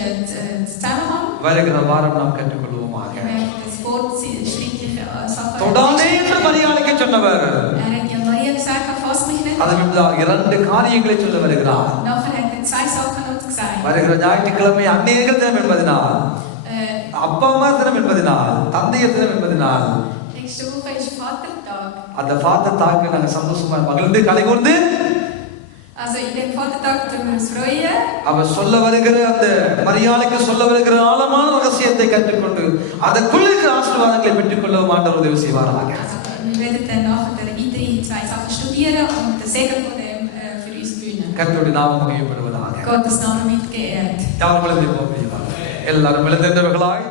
Zusammenhang. வருகிற வாரம் நாம் கற்றுக்கொள்வோமாக. Wir werden das fortschrittliche Sachen. தொடாதே என்று மரியாதைக்கு சொன்னவர் Hat ja Maria gesagt, fass mich nicht. அது விதமாக இரண்டு காரியங்களை சொல்ல வருகிறார். Nachher hat er zwei Sachen noch gesagt. வருகிற ஞாயிற்றுக்கிழமை அநேகர் தினம் என்பதனால், அப்பா அம்மா தினம் என்பதனால், தந்தையர் தினம் என்பதனால் Nächste Woche ist Vatertag. அந்த ஃபாதர் தாக்கு நாங்கள் சந்தோஷமா மகிழ்ந்து கலைகூர்ந்து Also in dem Vatertag tun wir uns freuen. அவர் சொல்ல வருகிற அந்த மரியாதைக்கு சொல்ல வருகிற ஆழமான ரகசியத்தை கற்றுக்கொண்டு அதற்குள்ள இருக்கிற ஆசீர்வாதங்களை பெற்றுக்கொள்ள ஆண்டவர் உதவி செய்வாராக. Also wir werden dann nachher weitere zwei Sachen studieren und den Segen von dem für uns gewinnen. கர்த்தருடைய நாமம் மகிமைப்படுவதாக. Gottes Name wird geehrt. யாரும் எழுந்திருப்போம். எல்லாரும் எழுந்திருந்தவர்களாய்